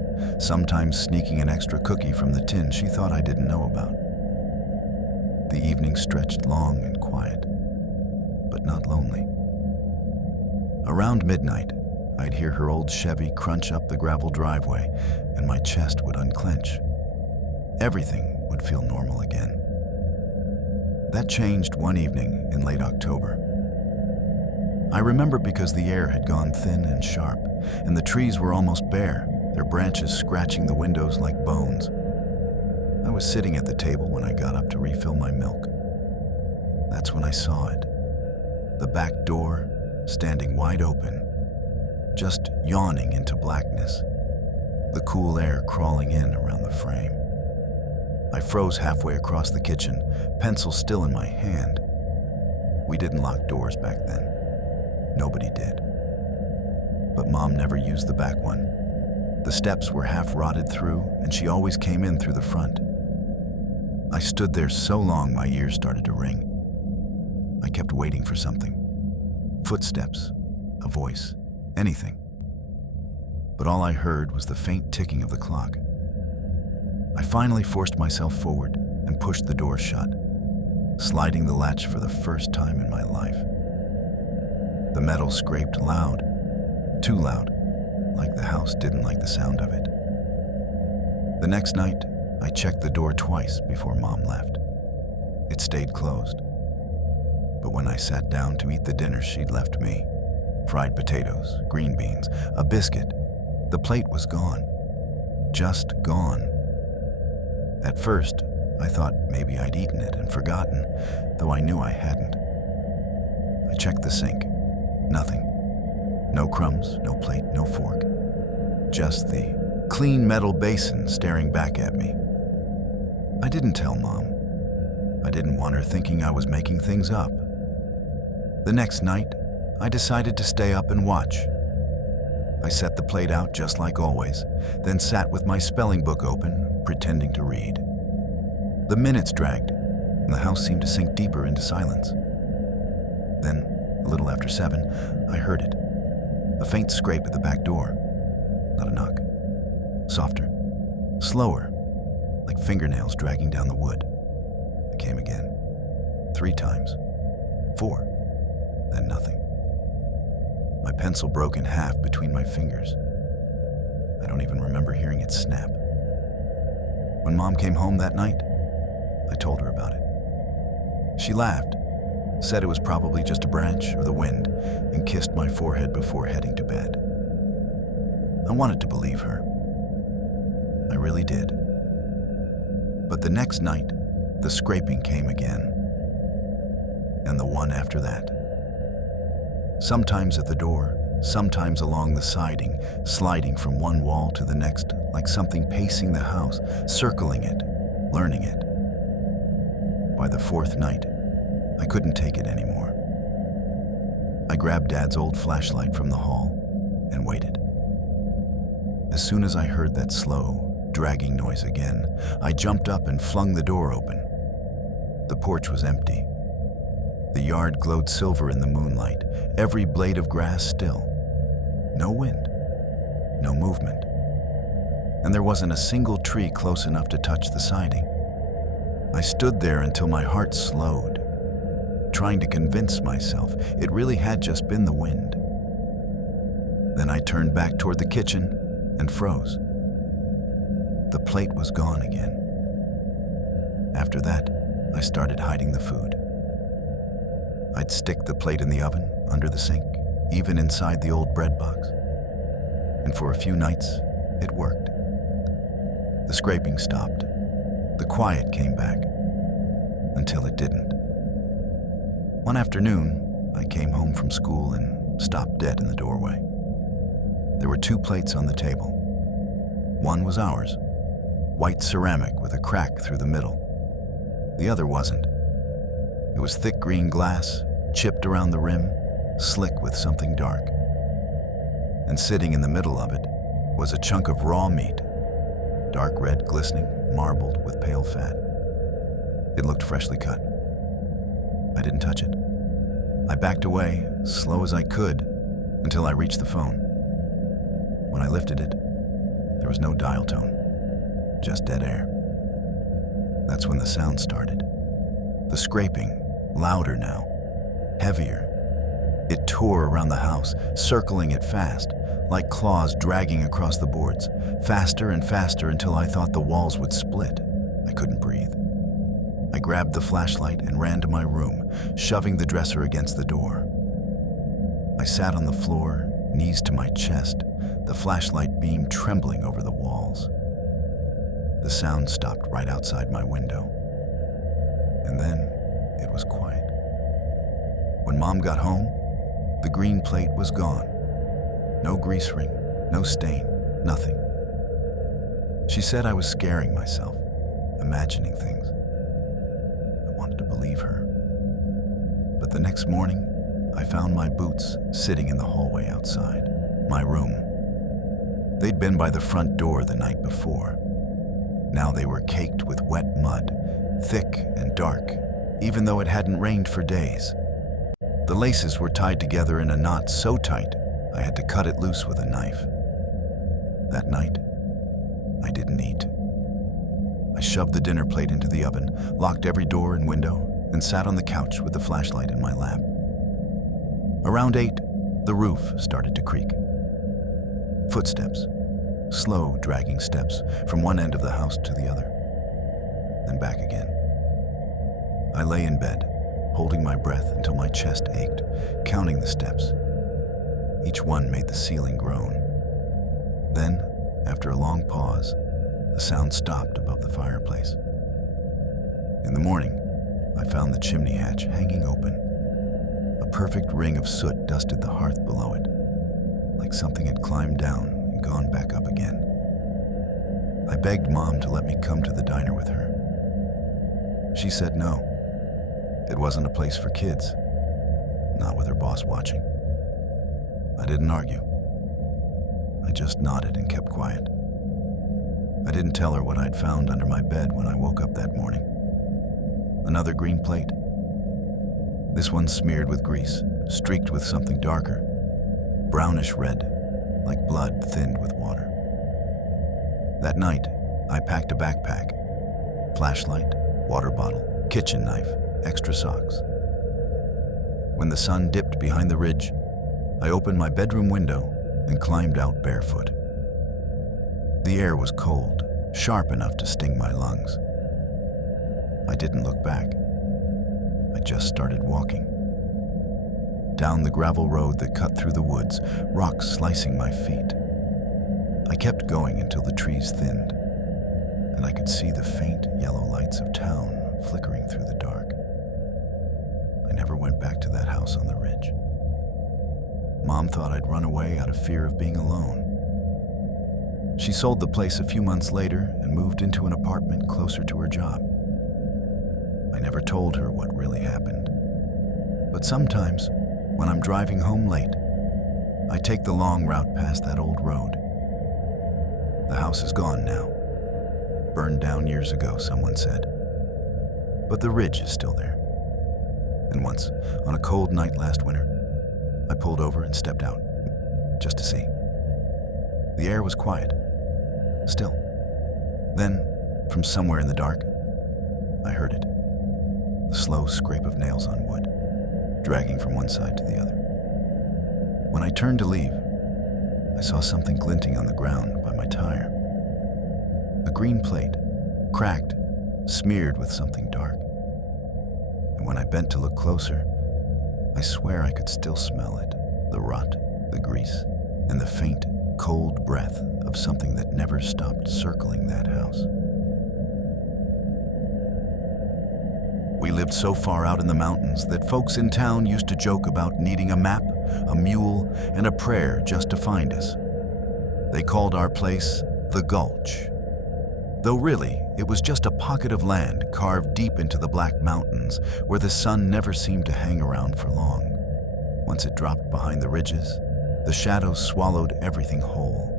sometimes sneaking an extra cookie from the tin she thought I didn't know about. The evening stretched long and quiet, but not lonely. Around midnight, I'd hear her old Chevy crunch up the gravel driveway, and my chest would unclench. Everything would feel normal again. That changed one evening in late October. I remember because the air had gone thin and sharp, and the trees were almost bare, their branches scratching the windows like bones. I was sitting at the table when I got up to refill my milk. That's when I saw it. The back door, standing wide open, just yawning into blackness, the cool air crawling in around the frame. I froze halfway across the kitchen, pencil still in my hand. We didn't lock doors back then. Nobody did. But Mom never used the back one. The steps were half rotted through, and she always came in through the front. I stood there so long my ears started to ring. I kept waiting for something. Footsteps, a voice, anything. But all I heard was the faint ticking of the clock. I finally forced myself forward and pushed the door shut, sliding the latch for the first time in my life. The metal scraped loud, too loud, like the house didn't like the sound of it. The next night, I checked the door twice before Mom left. It stayed closed. But when I sat down to eat the dinner she'd left me, fried potatoes, green beans, a biscuit, the plate was gone. Just gone. At first, I thought maybe I'd eaten it and forgotten, though I knew I hadn't. I checked the sink. Nothing. No crumbs, no plate, no fork. Just the clean metal basin staring back at me. I didn't tell Mom. I didn't want her thinking I was making things up. The next night, I decided to stay up and watch. I set the plate out just like always, then sat with my spelling book open, pretending to read. The minutes dragged, and the house seemed to sink deeper into silence. Then, a little after 7, I heard it. A faint scrape at the back door. Not a knock. Softer. Slower. Like fingernails dragging down the wood. It came again. 3 times. 4. Then nothing. My pencil broke in half between my fingers. I don't even remember hearing it snap. When Mom came home that night, I told her about it. She laughed, said it was probably just a branch or the wind, and kissed my forehead before heading to bed. I wanted to believe her. I really did. But the next night, the scraping came again. And the one after that. Sometimes at the door, sometimes along the siding, sliding from one wall to the next, like something pacing the house, circling it, learning it. By the 4th night, I couldn't take it anymore. I grabbed Dad's old flashlight from the hall and waited. As soon as I heard that slow, dragging noise again, I jumped up and flung the door open. The porch was empty. The yard glowed silver in the moonlight, every blade of grass still. No wind, no movement. And there wasn't a single tree close enough to touch the siding. I stood there until my heart slowed, trying to convince myself it really had just been the wind. Then I turned back toward the kitchen and froze. The plate was gone again. After that, I started hiding the food. I'd stick the plate in the oven, under the sink, even inside the old bread box. And for a few nights, it worked. The scraping stopped. The quiet came back. Until it didn't. One afternoon, I came home from school and stopped dead in the doorway. There were 2 plates on the table. One was ours, white ceramic with a crack through the middle. The other wasn't. It was thick green glass, chipped around the rim, slick with something dark. And sitting in the middle of it was a chunk of raw meat, dark red, glistening, marbled with pale fat. It looked freshly cut. I didn't touch it. I backed away, slow as I could, until I reached the phone. When I lifted it, there was no dial tone, just dead air. That's when the sound started. The scraping, louder now, heavier. It tore around the house, circling it fast, like claws dragging across the boards, faster and faster until I thought the walls would split. I couldn't breathe. I grabbed the flashlight and ran to my room, shoving the dresser against the door. I sat on the floor, knees to my chest, the flashlight beam trembling over the walls. The sound stopped right outside my window. And then it was quiet. When Mom got home, the green plate was gone. No grease ring, no stain, nothing. She said I was scaring myself, imagining things. I wanted to believe her. But the next morning, I found my boots sitting in the hallway outside my room. They'd been by the front door the night before. Now they were caked with wet mud, thick and dark, even though it hadn't rained for days. The laces were tied together in a knot so tight, I had to cut it loose with a knife. That night, I didn't eat. I shoved the dinner plate into the oven, locked every door and window, and sat on the couch with the flashlight in my lap. Around 8, the roof started to creak. Footsteps, slow, dragging steps from one end of the house to the other, then back again. I lay in bed, holding my breath until my chest ached, counting the steps. Each one made the ceiling groan. Then, after a long pause, the sound stopped above the fireplace. In the morning, I found the chimney hatch hanging open. A perfect ring of soot dusted the hearth below it, like something had climbed down and gone back up again. I begged Mom to let me come to the diner with her. She said no. It wasn't a place for kids, not with her boss watching. I didn't argue. I just nodded and kept quiet. I didn't tell her what I'd found under my bed when I woke up that morning. Another green plate. This one smeared with grease, streaked with something darker, brownish red, like blood thinned with water. That night, I packed a backpack, flashlight, water bottle, kitchen knife, extra socks. When the sun dipped behind the ridge, I opened my bedroom window and climbed out barefoot. The air was cold, sharp enough to sting my lungs. I didn't look back. I just started walking. Down the gravel road that cut through the woods, rocks slicing my feet. I kept going until the trees thinned, and I could see the faint yellow lights of town flickering through the dark. I never went back to that house on the ridge. Mom thought I'd run away out of fear of being alone. She sold the place a few months later and moved into an apartment closer to her job. I never told her what really happened. But sometimes, when I'm driving home late, I take the long route past that old road. The house is gone now. Burned down years ago, someone said. But the ridge is still there. And once, on a cold night last winter, I pulled over and stepped out, just to see. The air was quiet, still. Then, from somewhere in the dark, I heard it. The slow scrape of nails on wood, dragging from one side to the other. When I turned to leave, I saw something glinting on the ground by my tire. A green plate, cracked, smeared with something dark. And when I bent to look closer, I swear I could still smell it, the rot, the grease, and the faint, cold breath of something that never stopped circling that house. We lived so far out in the mountains that folks in town used to joke about needing a map, a mule, and a prayer just to find us. They called our place the Gulch. Though really, it was just a pocket of land carved deep into the Black Mountains where the sun never seemed to hang around for long. Once it dropped behind the ridges, the shadows swallowed everything whole.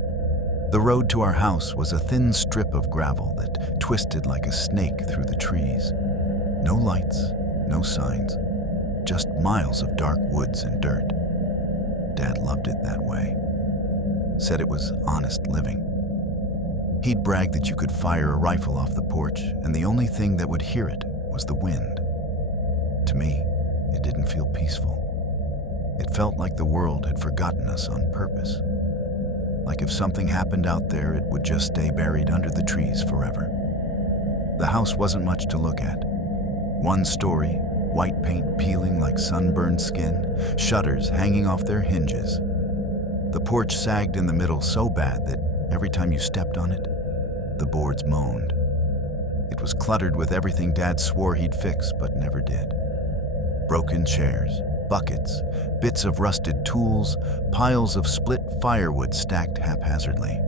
The road to our house was a thin strip of gravel that twisted like a snake through the trees. No lights, no signs, just miles of dark woods and dirt. Dad loved it that way. Said it was honest living. He'd brag that you could fire a rifle off the porch and the only thing that would hear it was the wind. To me, it didn't feel peaceful. It felt like the world had forgotten us on purpose. Like if something happened out there, it would just stay buried under the trees forever. The house wasn't much to look at. One story, white paint peeling like sunburned skin, shutters hanging off their hinges. The porch sagged in the middle so bad that every time you stepped on it, the boards moaned. It was cluttered with everything Dad swore he'd fix but never did. Broken chairs, buckets, bits of rusted tools, piles of split firewood stacked haphazardly.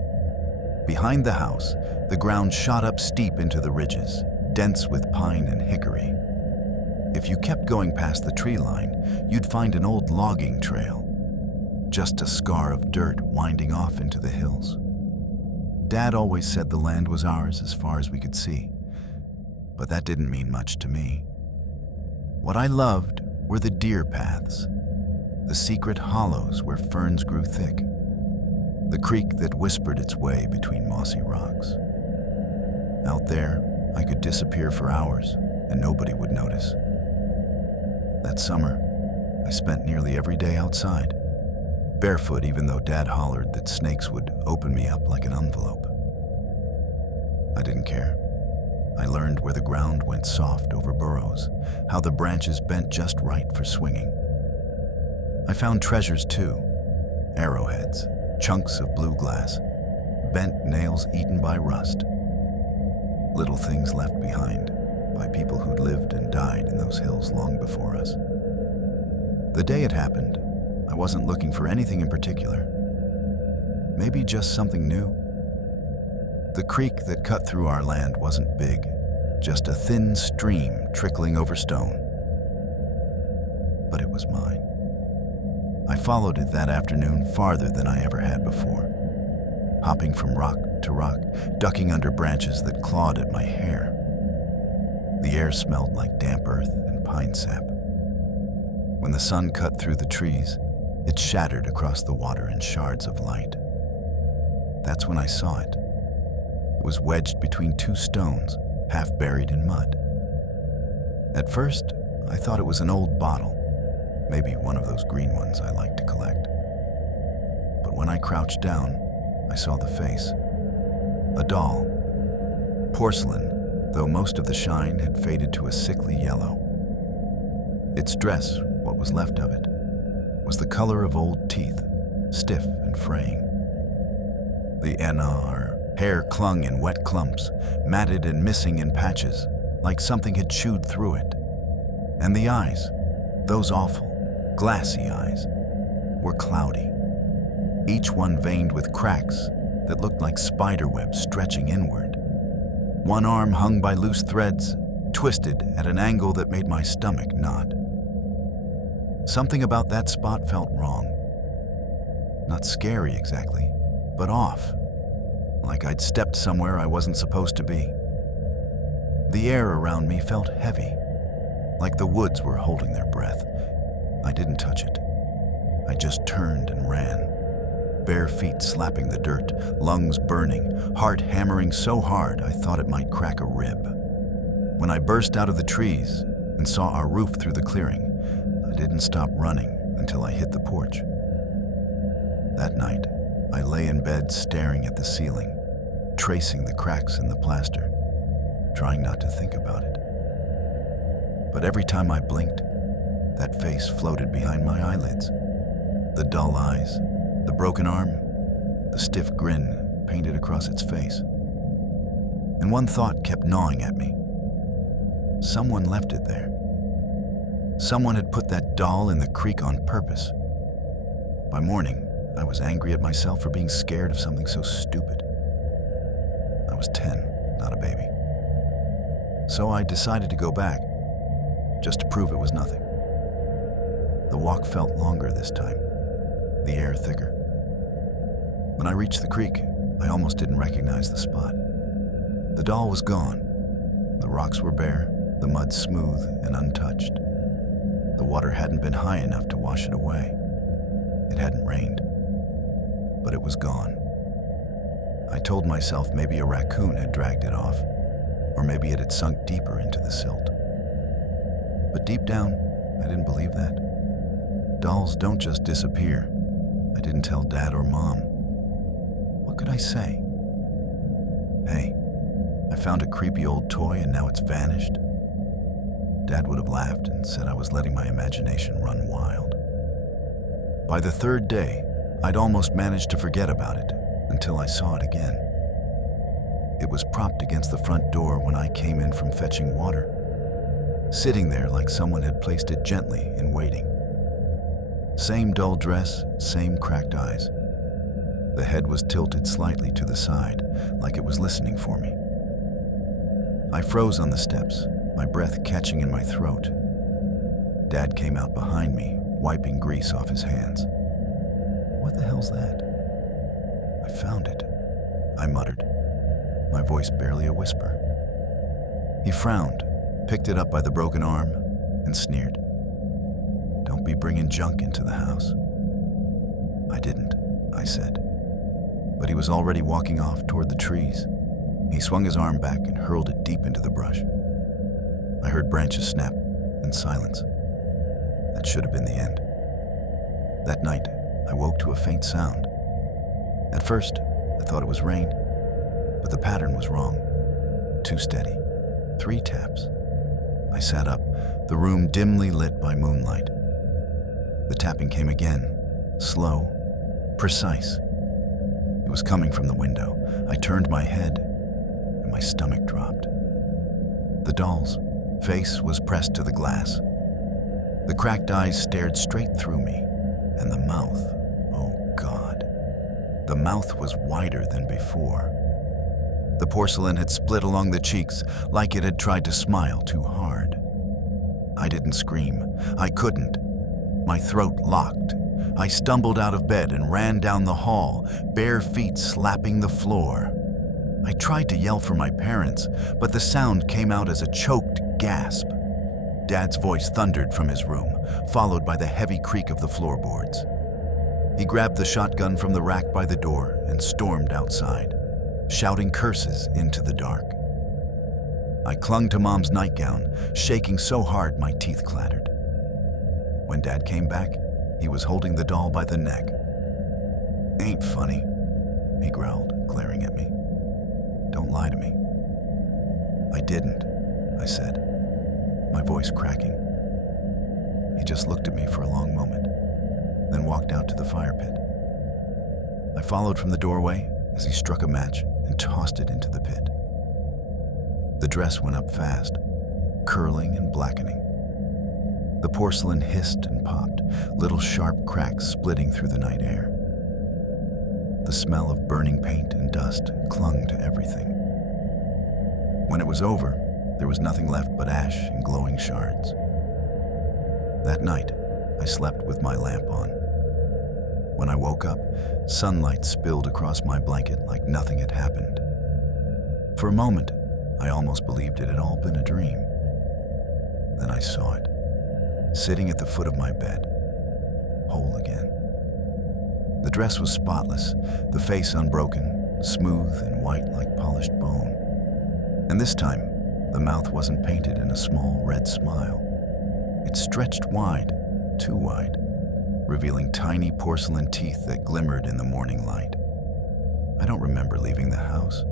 Behind the house, the ground shot up steep into the ridges, dense with pine and hickory. If you kept going past the tree line, you'd find an old logging trail, just a scar of dirt winding off into the hills. Dad always said the land was ours as far as we could see, but that didn't mean much to me. What I loved were the deer paths, the secret hollows where ferns grew thick, the creek that whispered its way between mossy rocks. Out there, I could disappear for hours and nobody would notice. That summer, I spent nearly every day outside, barefoot even though Dad hollered that snakes would open me up like an envelope. I didn't care. I learned where the ground went soft over burrows, how the branches bent just right for swinging. I found treasures too, arrowheads, chunks of blue glass, bent nails eaten by rust. Little things left behind by people who'd lived and died in those hills long before us. The day it happened, I wasn't looking for anything in particular. Maybe just something new. The creek that cut through our land wasn't big, just a thin stream trickling over stone. But it was mine. I followed it that afternoon farther than I ever had before, hopping from rock to rock, ducking under branches that clawed at my hair. The air smelled like damp earth and pine sap. When the sun cut through the trees, it shattered across the water in shards of light. That's when I saw it. It was wedged between two stones, half buried in mud. At first, I thought it was an old bottle, maybe one of those green ones I like to collect. But when I crouched down, I saw the face. A doll. Porcelain, though most of the shine had faded to a sickly yellow. Its dress, what was left of it, was the color of old teeth, stiff and fraying. The henna, or hair, clung in wet clumps, matted and missing in patches, like something had chewed through it. And the eyes, those awful, glassy eyes, were cloudy, each one veined with cracks that looked like spider webs stretching inward. One arm hung by loose threads, twisted at an angle that made my stomach knot. Something about that spot felt wrong. Not scary exactly, but off, like I'd stepped somewhere I wasn't supposed to be. The air around me felt heavy, like the woods were holding their breath. I didn't touch it. I just turned and ran, bare feet slapping the dirt, lungs burning, heart hammering so hard I thought it might crack a rib. When I burst out of the trees and saw our roof through the clearing, I didn't stop running until I hit the porch. That night, I lay in bed staring at the ceiling, tracing the cracks in the plaster, trying not to think about it. But every time I blinked, that face floated behind my eyelids. The dull eyes, the broken arm, the stiff grin painted across its face. And one thought kept gnawing at me. Someone left it there. Someone had put that doll in the creek on purpose. By morning, I was angry at myself for being scared of something so stupid. I was 10, not a baby. So I decided to go back, just to prove it was nothing. The walk felt longer this time, the air thicker. When I reached the creek, I almost didn't recognize the spot. The doll was gone. The rocks were bare, the mud smooth and untouched. The water hadn't been high enough to wash it away. It hadn't rained, but it was gone. I told myself maybe a raccoon had dragged it off, or maybe it had sunk deeper into the silt. But deep down, I didn't believe that. Dolls don't just disappear. I didn't tell Dad or Mom. What could I say? Hey, I found a creepy old toy and now it's vanished. Dad would have laughed and said I was letting my imagination run wild. By the third day, I'd almost managed to forget about it until I saw it again. It was propped against the front door when I came in from fetching water, sitting there like someone had placed it gently in waiting. Same dull dress, same cracked eyes. The head was tilted slightly to the side, like it was listening for me. I froze on the steps, my breath catching in my throat. Dad came out behind me, wiping grease off his hands. What the hell's that? I found it, I muttered, my voice barely a whisper. He frowned, picked it up by the broken arm, and sneered. Don't be bringing junk into the house. I didn't, I said. But he was already walking off toward the trees. He swung his arm back and hurled it deep into the brush. I heard branches snap and silence. That should have been the end. That night, I woke to a faint sound. At first, I thought it was rain, but the pattern was wrong. Too steady. 3 taps. I sat up, the room dimly lit by moonlight. The tapping came again, slow, precise. It was coming from the window. I turned my head, and my stomach dropped. The doll's face was pressed to the glass. The cracked eyes stared straight through me, and the mouth, oh God, the mouth was wider than before. The porcelain had split along the cheeks like it had tried to smile too hard. I didn't scream. I couldn't. My throat locked. I stumbled out of bed and ran down the hall, bare feet slapping the floor. I tried to yell for my parents, but the sound came out as a choked gasp. Dad's voice thundered from his room, followed by the heavy creak of the floorboards. He grabbed the shotgun from the rack by the door and stormed outside, shouting curses into the dark. I clung to Mom's nightgown, shaking so hard my teeth clattered. When Dad came back, he was holding the doll by the neck. "Ain't funny," he growled, glaring at me. "Don't lie to me." "I didn't," I said, my voice cracking. He just looked at me for a long moment, then walked out to the fire pit. I followed from the doorway as he struck a match and tossed it into the pit. The dress went up fast, curling and blackening. The porcelain hissed and popped, little sharp cracks splitting through the night air. The smell of burning paint and dust clung to everything. When it was over, there was nothing left but ash and glowing shards. That night, I slept with my lamp on. When I woke up, sunlight spilled across my blanket like nothing had happened. For a moment, I almost believed it had all been a dream. Then I saw it, sitting at the foot of my bed, whole again. The dress was spotless, the face unbroken, smooth and white like polished bone. And this time, the mouth wasn't painted in a small red smile. It stretched wide, too wide, revealing tiny porcelain teeth that glimmered in the morning light. I don't remember leaving the house.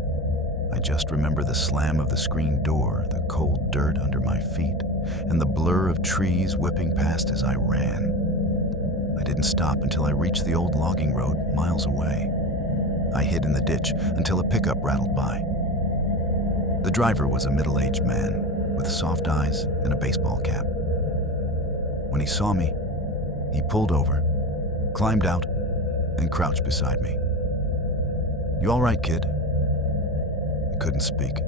I just remember the slam of the screen door, the cold dirt under my feet, and the blur of trees whipping past as I ran. I didn't stop until I reached the old logging road miles away. I hid in the ditch until a pickup rattled by. The driver was a middle-aged man with soft eyes and a baseball cap. When he saw me, he pulled over, climbed out, and crouched beside me. "You all right, kid?" I couldn't speak,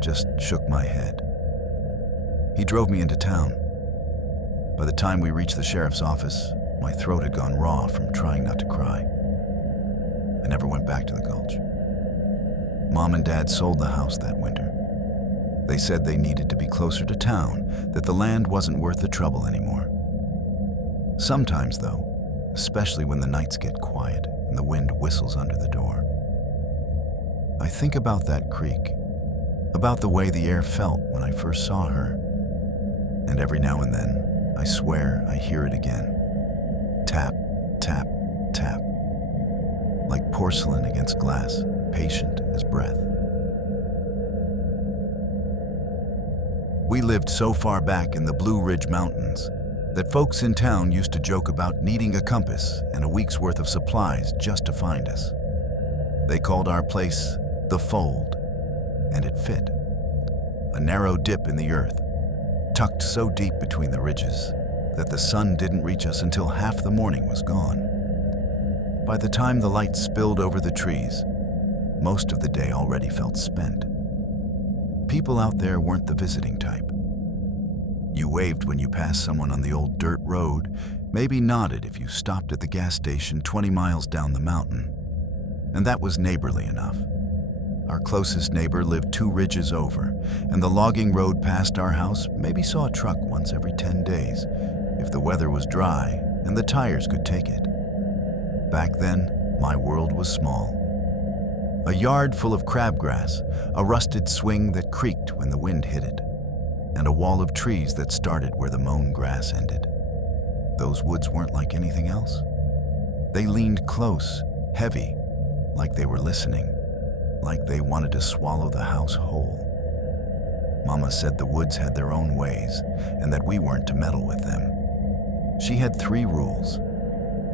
just shook my head. He drove me into town. By the time we reached the sheriff's office, my throat had gone raw from trying not to cry. I never went back to the gulch. Mom and Dad sold the house that winter. They said they needed to be closer to town, that the land wasn't worth the trouble anymore. Sometimes, though, especially when the nights get quiet and the wind whistles under the door, I think about that creek, about the way the air felt when I first saw her. And every now and then, I swear I hear it again. Tap, tap, tap. Like porcelain against glass, patient as breath. We lived so far back in the Blue Ridge Mountains that folks in town used to joke about needing a compass and a week's worth of supplies just to find us. They called our place the Fold, and it fit. A narrow dip in the earth, tucked so deep between the ridges that the sun didn't reach us until half the morning was gone. By the time the light spilled over the trees, most of the day already felt spent. People out there weren't the visiting type. You waved when you passed someone on the old dirt road, maybe nodded if you stopped at the gas station 20 miles down the mountain. And that was neighborly enough. Our closest neighbor lived 2 ridges over, and the logging road past our house maybe saw a truck once every 10 days, if the weather was dry and the tires could take it. Back then, my world was small. A yard full of crabgrass, a rusted swing that creaked when the wind hit it, and a wall of trees that started where the mown grass ended. Those woods weren't like anything else. They leaned close, heavy, like they were listening, like they wanted to swallow the house whole. Mama said the woods had their own ways, and that we weren't to meddle with them. She had 3 rules,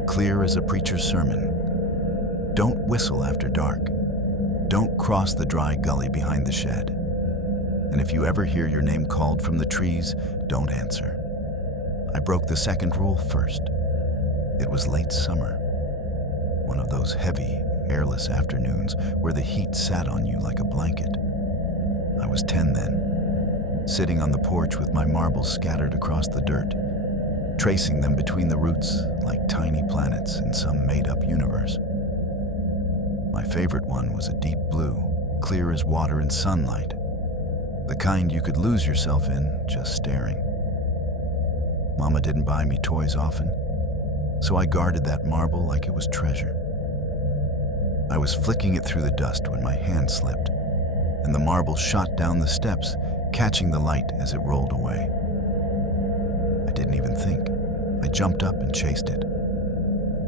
clear as a preacher's sermon. Don't whistle after dark. Don't cross the dry gully behind the shed. And if you ever hear your name called from the trees, don't answer. I broke the second rule first. It was late summer, one of those heavy, airless afternoons where the heat sat on you like a blanket. I was 10 then, sitting on the porch with my marbles scattered across the dirt, tracing them between the roots like tiny planets in some made-up universe. My favorite one was a deep blue, clear as water in sunlight, the kind you could lose yourself in just staring. Mama didn't buy me toys often, so I guarded that marble like it was treasure. I was flicking it through the dust when my hand slipped, and the marble shot down the steps, catching the light as it rolled away. I didn't even think. I jumped up and chased it.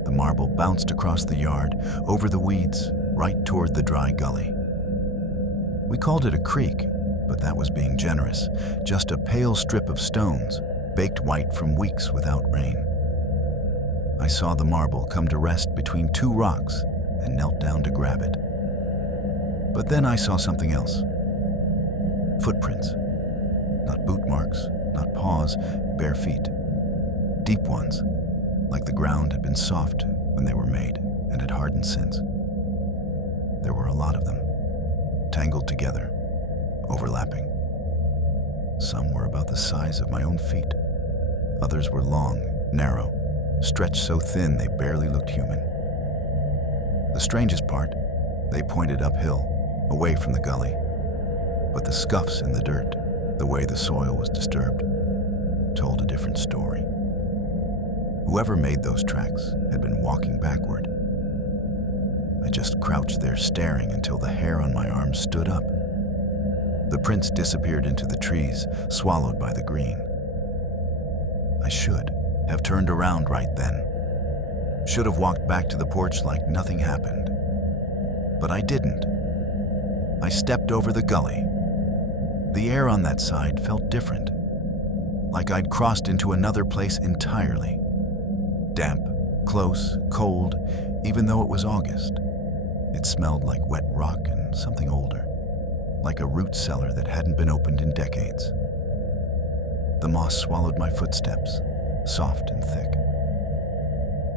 The marble bounced across the yard, over the weeds, right toward the dry gully. We called it a creek, but that was being generous, just a pale strip of stones, baked white from weeks without rain. I saw the marble come to rest between two rocks and knelt down to grab it. But then I saw something else. Footprints. Not boot marks, not paws, bare feet. Deep ones, like the ground had been soft when they were made and had hardened since. There were a lot of them, tangled together, overlapping. Some were about the size of my own feet. Others were long, narrow, stretched so thin they barely looked human. The strangest part, they pointed uphill, away from the gully. But the scuffs in the dirt, the way the soil was disturbed, told a different story. Whoever made those tracks had been walking backward. I just crouched there staring until the hair on my arms stood up. The prints disappeared into the trees, swallowed by the green. I should have turned around right then. Should have walked back to the porch like nothing happened. But I didn't. I stepped over the gully. The air on that side felt different, like I'd crossed into another place entirely. Damp, close, cold, even though it was August. It smelled like wet rock and something older, like a root cellar that hadn't been opened in decades. The moss swallowed my footsteps, soft and thick.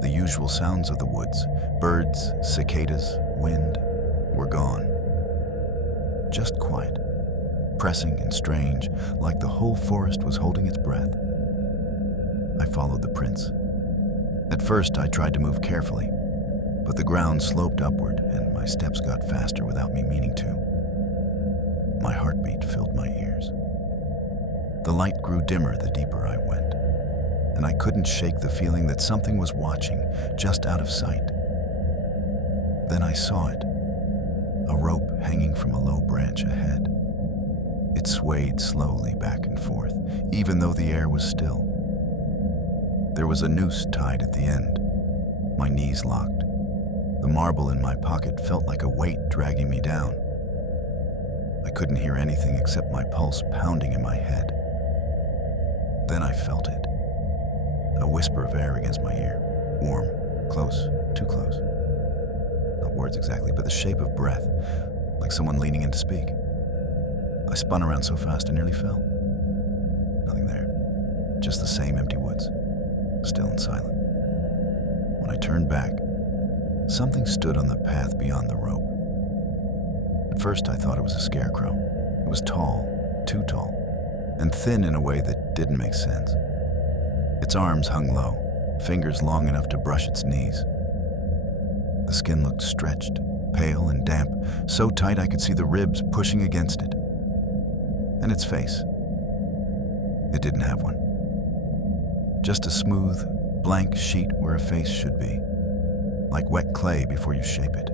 The usual sounds of the woods, birds, cicadas, wind, were gone. Just quiet, pressing and strange, like the whole forest was holding its breath. I followed the prints. At first, I tried to move carefully, but the ground sloped upward and my steps got faster without me meaning to. My heartbeat filled my ears. The light grew dimmer the deeper I went, and I couldn't shake the feeling that something was watching, just out of sight. Then I saw it, a rope hanging from a low branch ahead. It swayed slowly back and forth, even though the air was still. There was a noose tied at the end. My knees locked. The marble in my pocket felt like a weight dragging me down. I couldn't hear anything except my pulse pounding in my head. Then I felt it. A whisper of air against my ear. Warm, close, too close. Not words exactly, but the shape of breath, like someone leaning in to speak. I spun around so fast I nearly fell. Nothing there. Just the same empty woods. Still and silent. When I turned back, something stood on the path beyond the rope. At first I thought it was a scarecrow. It was tall, too tall, and thin in a way that didn't make sense. Its arms hung low, fingers long enough to brush its knees. The skin looked stretched, pale and damp, so tight I could see the ribs pushing against it. And its face. It didn't have one. Just a smooth, blank sheet where a face should be, like wet clay before you shape it.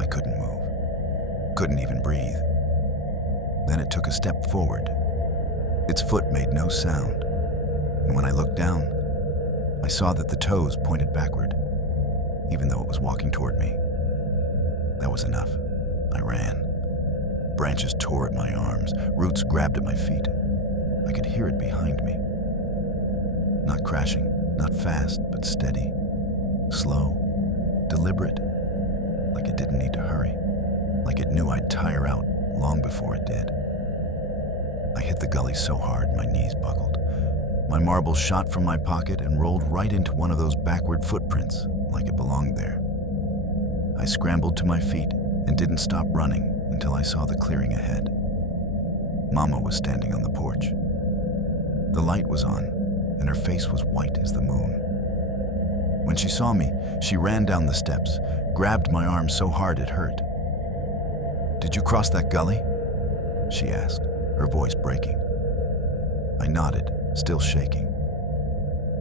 I couldn't move, couldn't even breathe. Then it took a step forward. Its foot made no sound, and when I looked down, I saw that the toes pointed backward, even though it was walking toward me. That was enough. I ran. Branches tore at my arms, roots grabbed at my feet. I could hear it behind me. Not crashing, not fast, but steady, slow, deliberate, like it didn't need to hurry, like it knew I'd tire out long before it did. I hit the gully so hard my knees buckled. my marble shot from my pocket and rolled right into one of those backward footprints, like it belonged there. I scrambled to my feet and didn't stop running until I saw the clearing ahead. Mama was standing on the porch. The light was on, and her face was white as the moon. When she saw me, she ran down the steps, grabbed my arm so hard it hurt. "Did you cross that gully?" she asked, her voice breaking. I nodded, still shaking.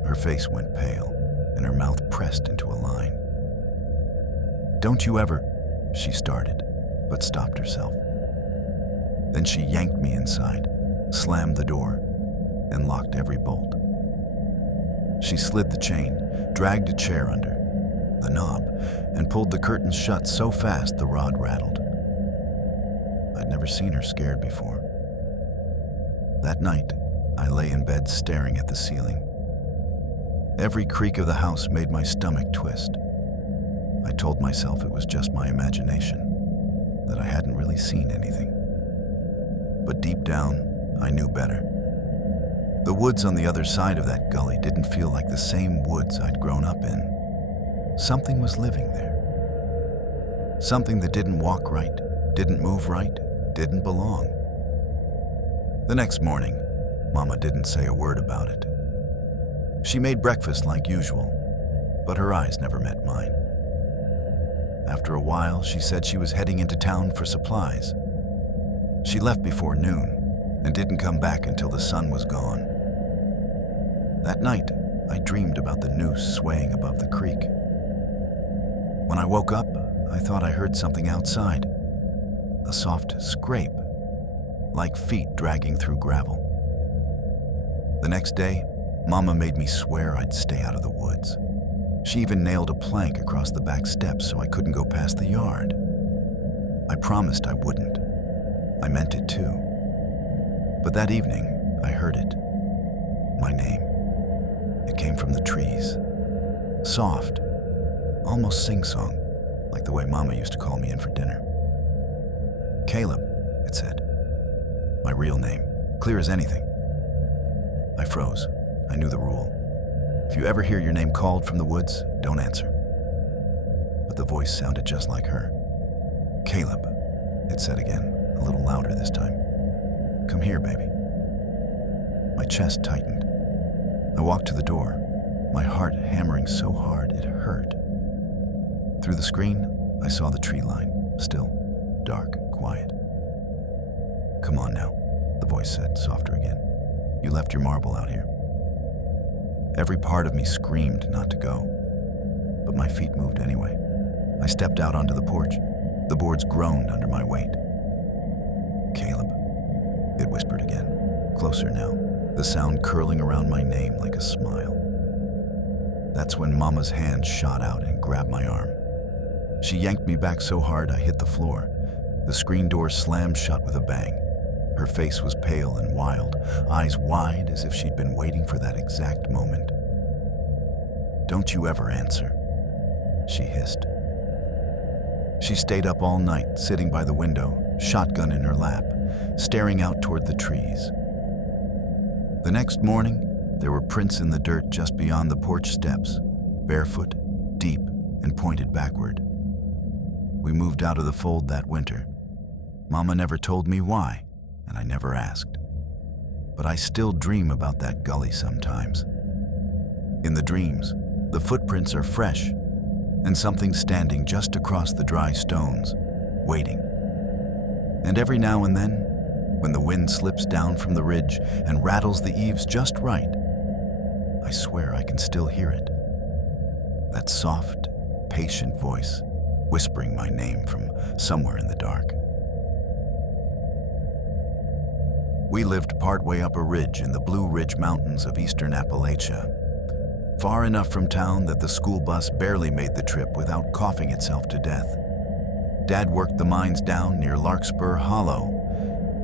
Her face went pale, and her mouth pressed into a line. "Don't you ever," she started, but stopped herself. Then she yanked me inside, slammed the door, and locked every bolt. She slid the chain, dragged a chair under the knob, and pulled the curtains shut so fast the rod rattled. I'd never seen her scared before. That night, I lay in bed staring at the ceiling. Every creak of the house made my stomach twist. I told myself it was just my imagination, that I hadn't really seen anything. But deep down, I knew better. The woods on the other side of that gully didn't feel like the same woods I'd grown up in. Something was living there. Something that didn't walk right, didn't move right, didn't belong. The next morning, Mama didn't say a word about it. She made breakfast like usual, but her eyes never met mine. After a while, she said she was heading into town for supplies. She left before noon and didn't come back until the sun was gone. That night, I dreamed about the noose swaying above the creek. When I woke up, I thought I heard something outside, a soft scrape, like feet dragging through gravel. The next day, Mama made me swear I'd stay out of the woods. She even nailed a plank across the back steps so I couldn't go past the yard. I promised I wouldn't. I meant it too. But that evening, I heard it. My name. It came from the trees. Soft, almost sing-song, like the way Mama used to call me in for dinner. "Caleb," it said. My real name, clear as anything. I froze. I knew the rule. If you ever hear your name called from the woods, don't answer. But the voice sounded just like her. "Caleb," it said again, a little louder this time. "Come here, baby." My chest tightened. I walked to the door, my heart hammering so hard it hurt. Through the screen, I saw the tree line, still, dark, quiet. "Come on now," the voice said, softer again. "You left your marble out here." Every part of me screamed not to go, but my feet moved anyway. I stepped out onto the porch. The boards groaned under my weight. "Caleb," it whispered again, closer now, the sound curling around my name like a smile. That's when Mama's hand shot out and grabbed my arm. She yanked me back so hard I hit the floor. The screen door slammed shut with a bang. Her face was pale and wild, eyes wide as if she'd been waiting for that exact moment. "Don't you ever answer," she hissed. She stayed up all night, sitting by the window, shotgun in her lap, staring out toward the trees. The next morning, there were prints in the dirt just beyond the porch steps, barefoot, deep, and pointed backward. We moved out of the fold that winter. Mama never told me why, and I never asked. But I still dream about that gully sometimes. In the dreams, the footprints are fresh, and something standing just across the dry stones, waiting. And every now and then, when the wind slips down from the ridge and rattles the eaves just right, I swear I can still hear it. That soft, patient voice whispering my name from somewhere in the dark. We lived partway up a ridge in the Blue Ridge Mountains of eastern Appalachia, far enough from town that the school bus barely made the trip without coughing itself to death. Dad worked the mines down near Larkspur Hollow,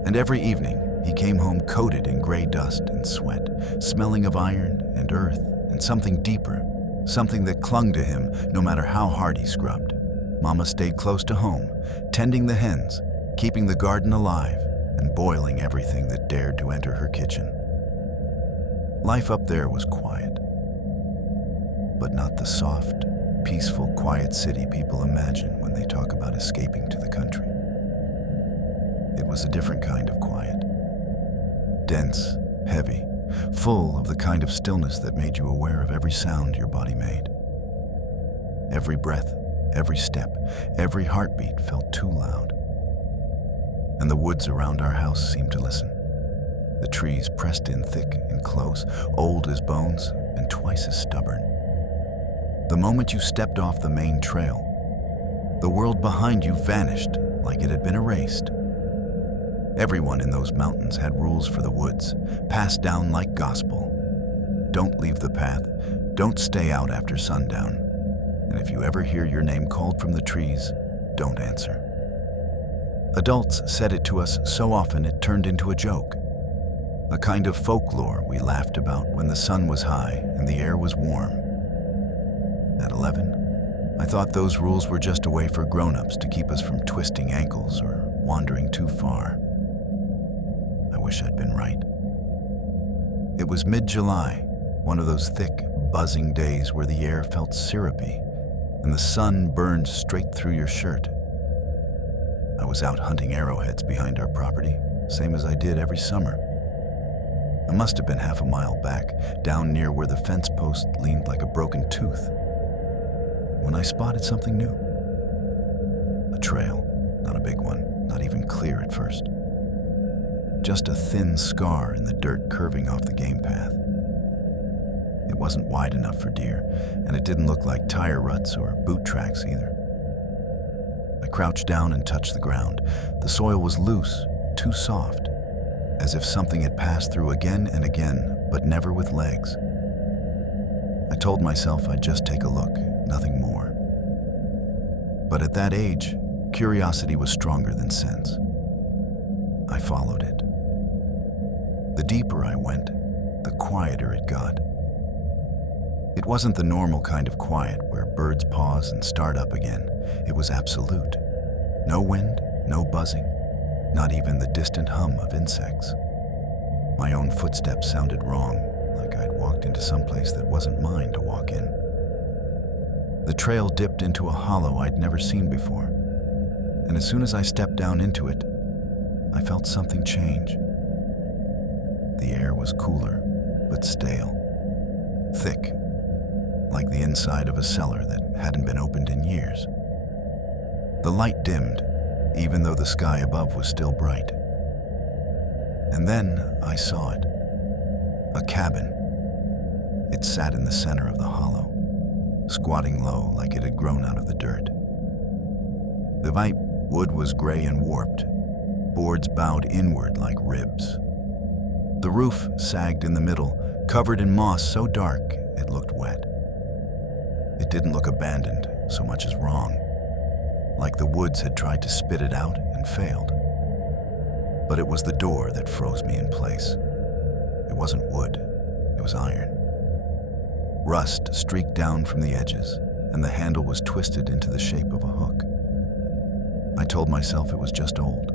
and every evening he came home coated in gray dust and sweat, smelling of iron and earth and something deeper, something that clung to him no matter how hard he scrubbed. Mama stayed close to home, tending the hens, keeping the garden alive, and boiling everything that dared to enter her kitchen. Life up there was quiet, but not the soft, peaceful, quiet city people imagine when they talk about escaping to the country. It was a different kind of quiet. Dense, heavy, full of the kind of stillness that made you aware of every sound your body made. Every breath, every step, every heartbeat felt too loud. And the woods around our house seemed to listen. The trees pressed in thick and close, old as bones and twice as stubborn. The moment you stepped off the main trail, the world behind you vanished like it had been erased. Everyone in those mountains had rules for the woods, passed down like gospel. Don't leave the path, don't stay out after sundown, and if you ever hear your name called from the trees, don't answer. Adults said it to us so often it turned into a joke, a kind of folklore we laughed about when the sun was high and the air was warm. At 11, I thought those rules were just a way for grown-ups to keep us from twisting ankles or wandering too far. I wish I'd been right. It was mid-July, one of those thick, buzzing days where the air felt syrupy and the sun burned straight through your shirt. I was out hunting arrowheads behind our property, same as I did every summer. I must have been half a mile back, down near where the fence post leaned like a broken tooth, when I spotted something new. A trail, not a big one, not even clear at first. Just a thin scar in the dirt curving off the game path. It wasn't wide enough for deer, and it didn't look like tire ruts or boot tracks either. I crouched down and touched the ground. The soil was loose, too soft, as if something had passed through again and again, but never with legs. I told myself I'd just take a look, nothing more. But at that age, curiosity was stronger than sense. I followed it. The deeper I went, the quieter it got. It wasn't the normal kind of quiet where birds pause and start up again. It was absolute. No wind, no buzzing, not even the distant hum of insects. My own footsteps sounded wrong, like I'd walked into someplace that wasn't mine to walk in. The trail dipped into a hollow I'd never seen before, and as soon as I stepped down into it, I felt something change. The air was cooler, but stale, thick, like the inside of a cellar that hadn't been opened in years. The light dimmed, even though the sky above was still bright. And then I saw it. A cabin. It sat in the center of the hollow, squatting low like it had grown out of the dirt. The wood was gray and warped, boards bowed inward like ribs. The roof sagged in the middle, covered in moss so dark it looked wet. It didn't look abandoned so much as wrong, like the woods had tried to spit it out and failed. But it was the door that froze me in place. It wasn't wood, it was iron. Rust streaked down from the edges, and the handle was twisted into the shape of a hook. I told myself it was just old,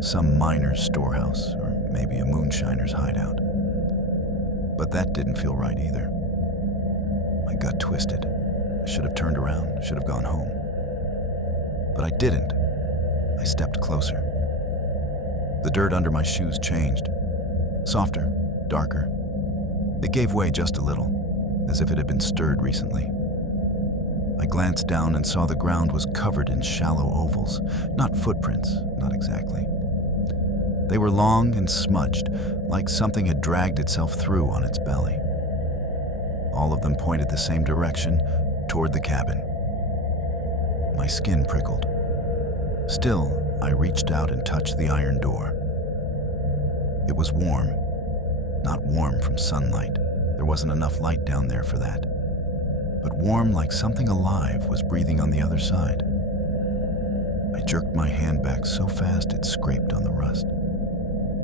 some miner's storehouse, or maybe a moonshiner's hideout. But that didn't feel right either. My gut twisted. I should have turned around, should have gone home. But I didn't. I stepped closer. The dirt under my shoes changed. Softer, darker. It gave way just a little, as if it had been stirred recently. I glanced down and saw the ground was covered in shallow ovals, not footprints, not exactly. They were long and smudged, like something had dragged itself through on its belly. All of them pointed the same direction, toward the cabin. My skin prickled. Still, I reached out and touched the iron door. It was warm, not warm from sunlight. There wasn't enough light down there for that. But warm like something alive was breathing on the other side. I jerked my hand back so fast it scraped on the rust.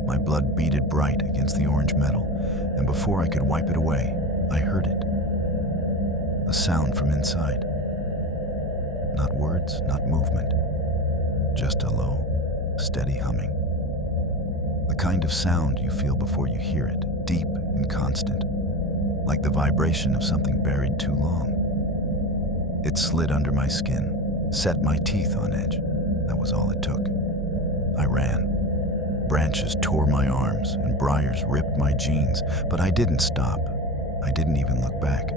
My blood beaded bright against the orange metal, and before I could wipe it away, I heard it. A sound from inside. Not words, not movement. Just a low, steady humming. The kind of sound you feel before you hear it, deep and constant, like the vibration of something buried too long. It slid under my skin, set my teeth on edge. That was all it took. I ran. Branches tore my arms and briars ripped my jeans, but I didn't stop. I didn't even look back.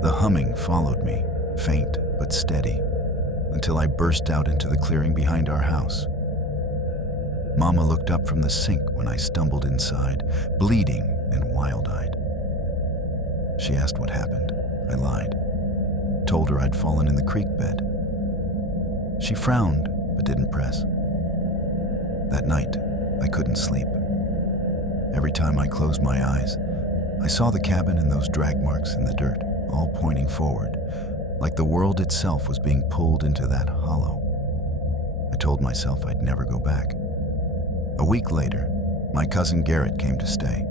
The humming followed me, faint but steady, until I burst out into the clearing behind our house. Mama looked up from the sink when I stumbled inside, bleeding and wild-eyed. She asked what happened. I lied. Told her I'd fallen in the creek bed. She frowned, but didn't press. That night, I couldn't sleep. Every time I closed my eyes, I saw the cabin and those drag marks in the dirt, all pointing forward, like the world itself was being pulled into that hollow. I told myself I'd never go back. A week later, my cousin Garrett came to stay.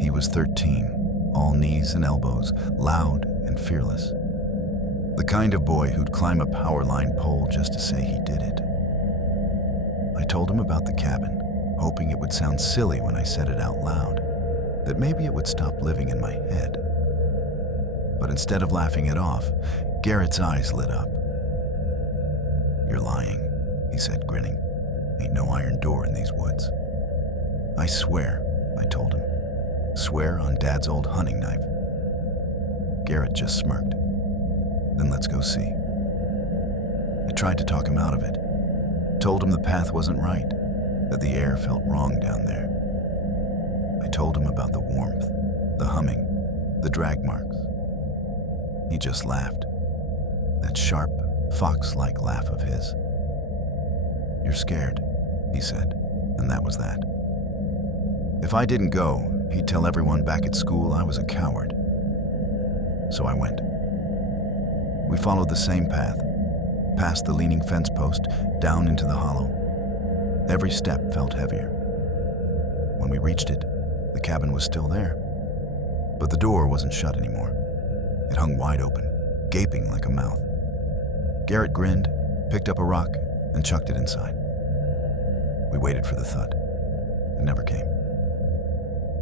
He was 13, all knees and elbows, loud and fearless. The kind of boy who'd climb a power line pole just to say he did it. I told him about the cabin, hoping it would sound silly when I said it out loud, that maybe it would stop living in my head. But instead of laughing it off, Garrett's eyes lit up. "You're lying," he said, grinning. "Ain't no iron door in these woods." "I swear," I told him. "Swear on Dad's old hunting knife." Garrett just smirked. "Then let's go see." I tried to talk him out of it. Told him the path wasn't right, that the air felt wrong down there. I told him about the warmth, the humming, the drag marks. He just laughed, that sharp, fox-like laugh of his. "You're scared," he said, and that was that. If I didn't go, he'd tell everyone back at school I was a coward. So I went. We followed the same path, past the leaning fence post, down into the hollow. Every step felt heavier. When we reached it, the cabin was still there, but the door wasn't shut anymore. It hung wide open, gaping like a mouth. Garrett grinned, picked up a rock, and chucked it inside. We waited for the thud. It never came.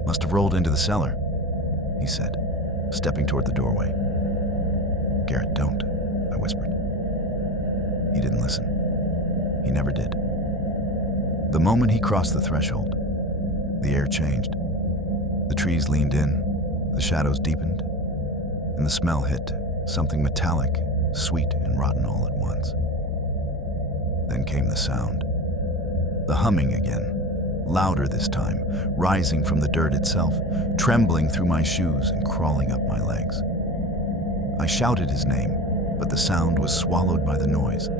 "Must have rolled into the cellar," he said, stepping toward the doorway. "Garrett, don't," I whispered. He didn't listen. He never did. The moment he crossed the threshold, the air changed. The trees leaned in, the shadows deepened, and the smell hit, something metallic, sweet, and rotten all at once. Then came the sound. The humming again, louder this time, rising from the dirt itself, trembling through my shoes and crawling up my legs. I shouted his name, but the sound was swallowed by the noise,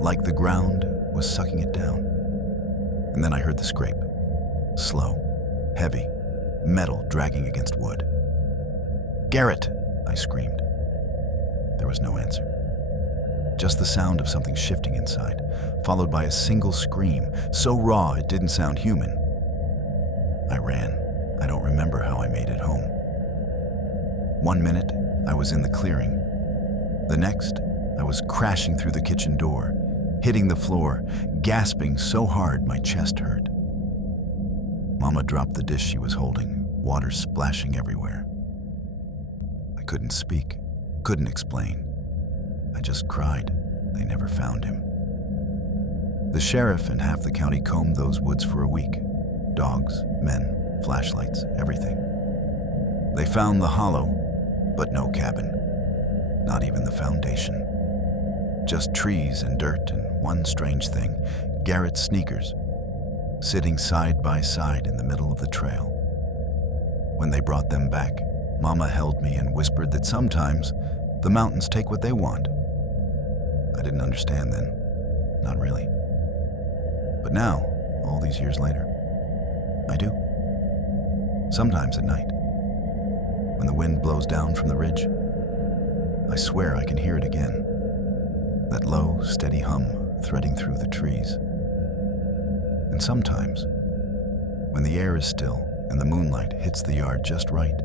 like the ground was sucking it down. And then I heard the scrape. Slow, heavy, metal dragging against wood. "Garrett!" I screamed. There was no answer. Just the sound of something shifting inside, followed by a single scream, so raw it didn't sound human. I ran. I don't remember how I made it home. 1 minute, I was in the clearing. The next, I was crashing through the kitchen door, hitting the floor, gasping so hard my chest hurt. Mama dropped the dish she was holding, water splashing everywhere. I couldn't speak, couldn't explain. I just cried. They never found him. The sheriff and half the county combed those woods for a week. Dogs, men, flashlights, everything. They found the hollow, but no cabin. Not even the foundation. Just trees and dirt and one strange thing, Garrett's sneakers, sitting side by side in the middle of the trail. When they brought them back, Mama held me and whispered that sometimes the mountains take what they want. I didn't understand then, not really. But now, all these years later, I do. Sometimes at night, when the wind blows down from the ridge, I swear I can hear it again. That low, steady hum threading through the trees. And sometimes, when the air is still and the moonlight hits the yard just right,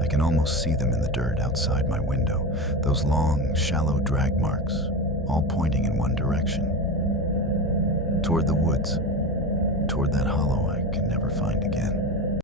I can almost see them in the dirt outside my window, those long, shallow drag marks, all pointing in one direction, toward the woods, toward that hollow I can never find again.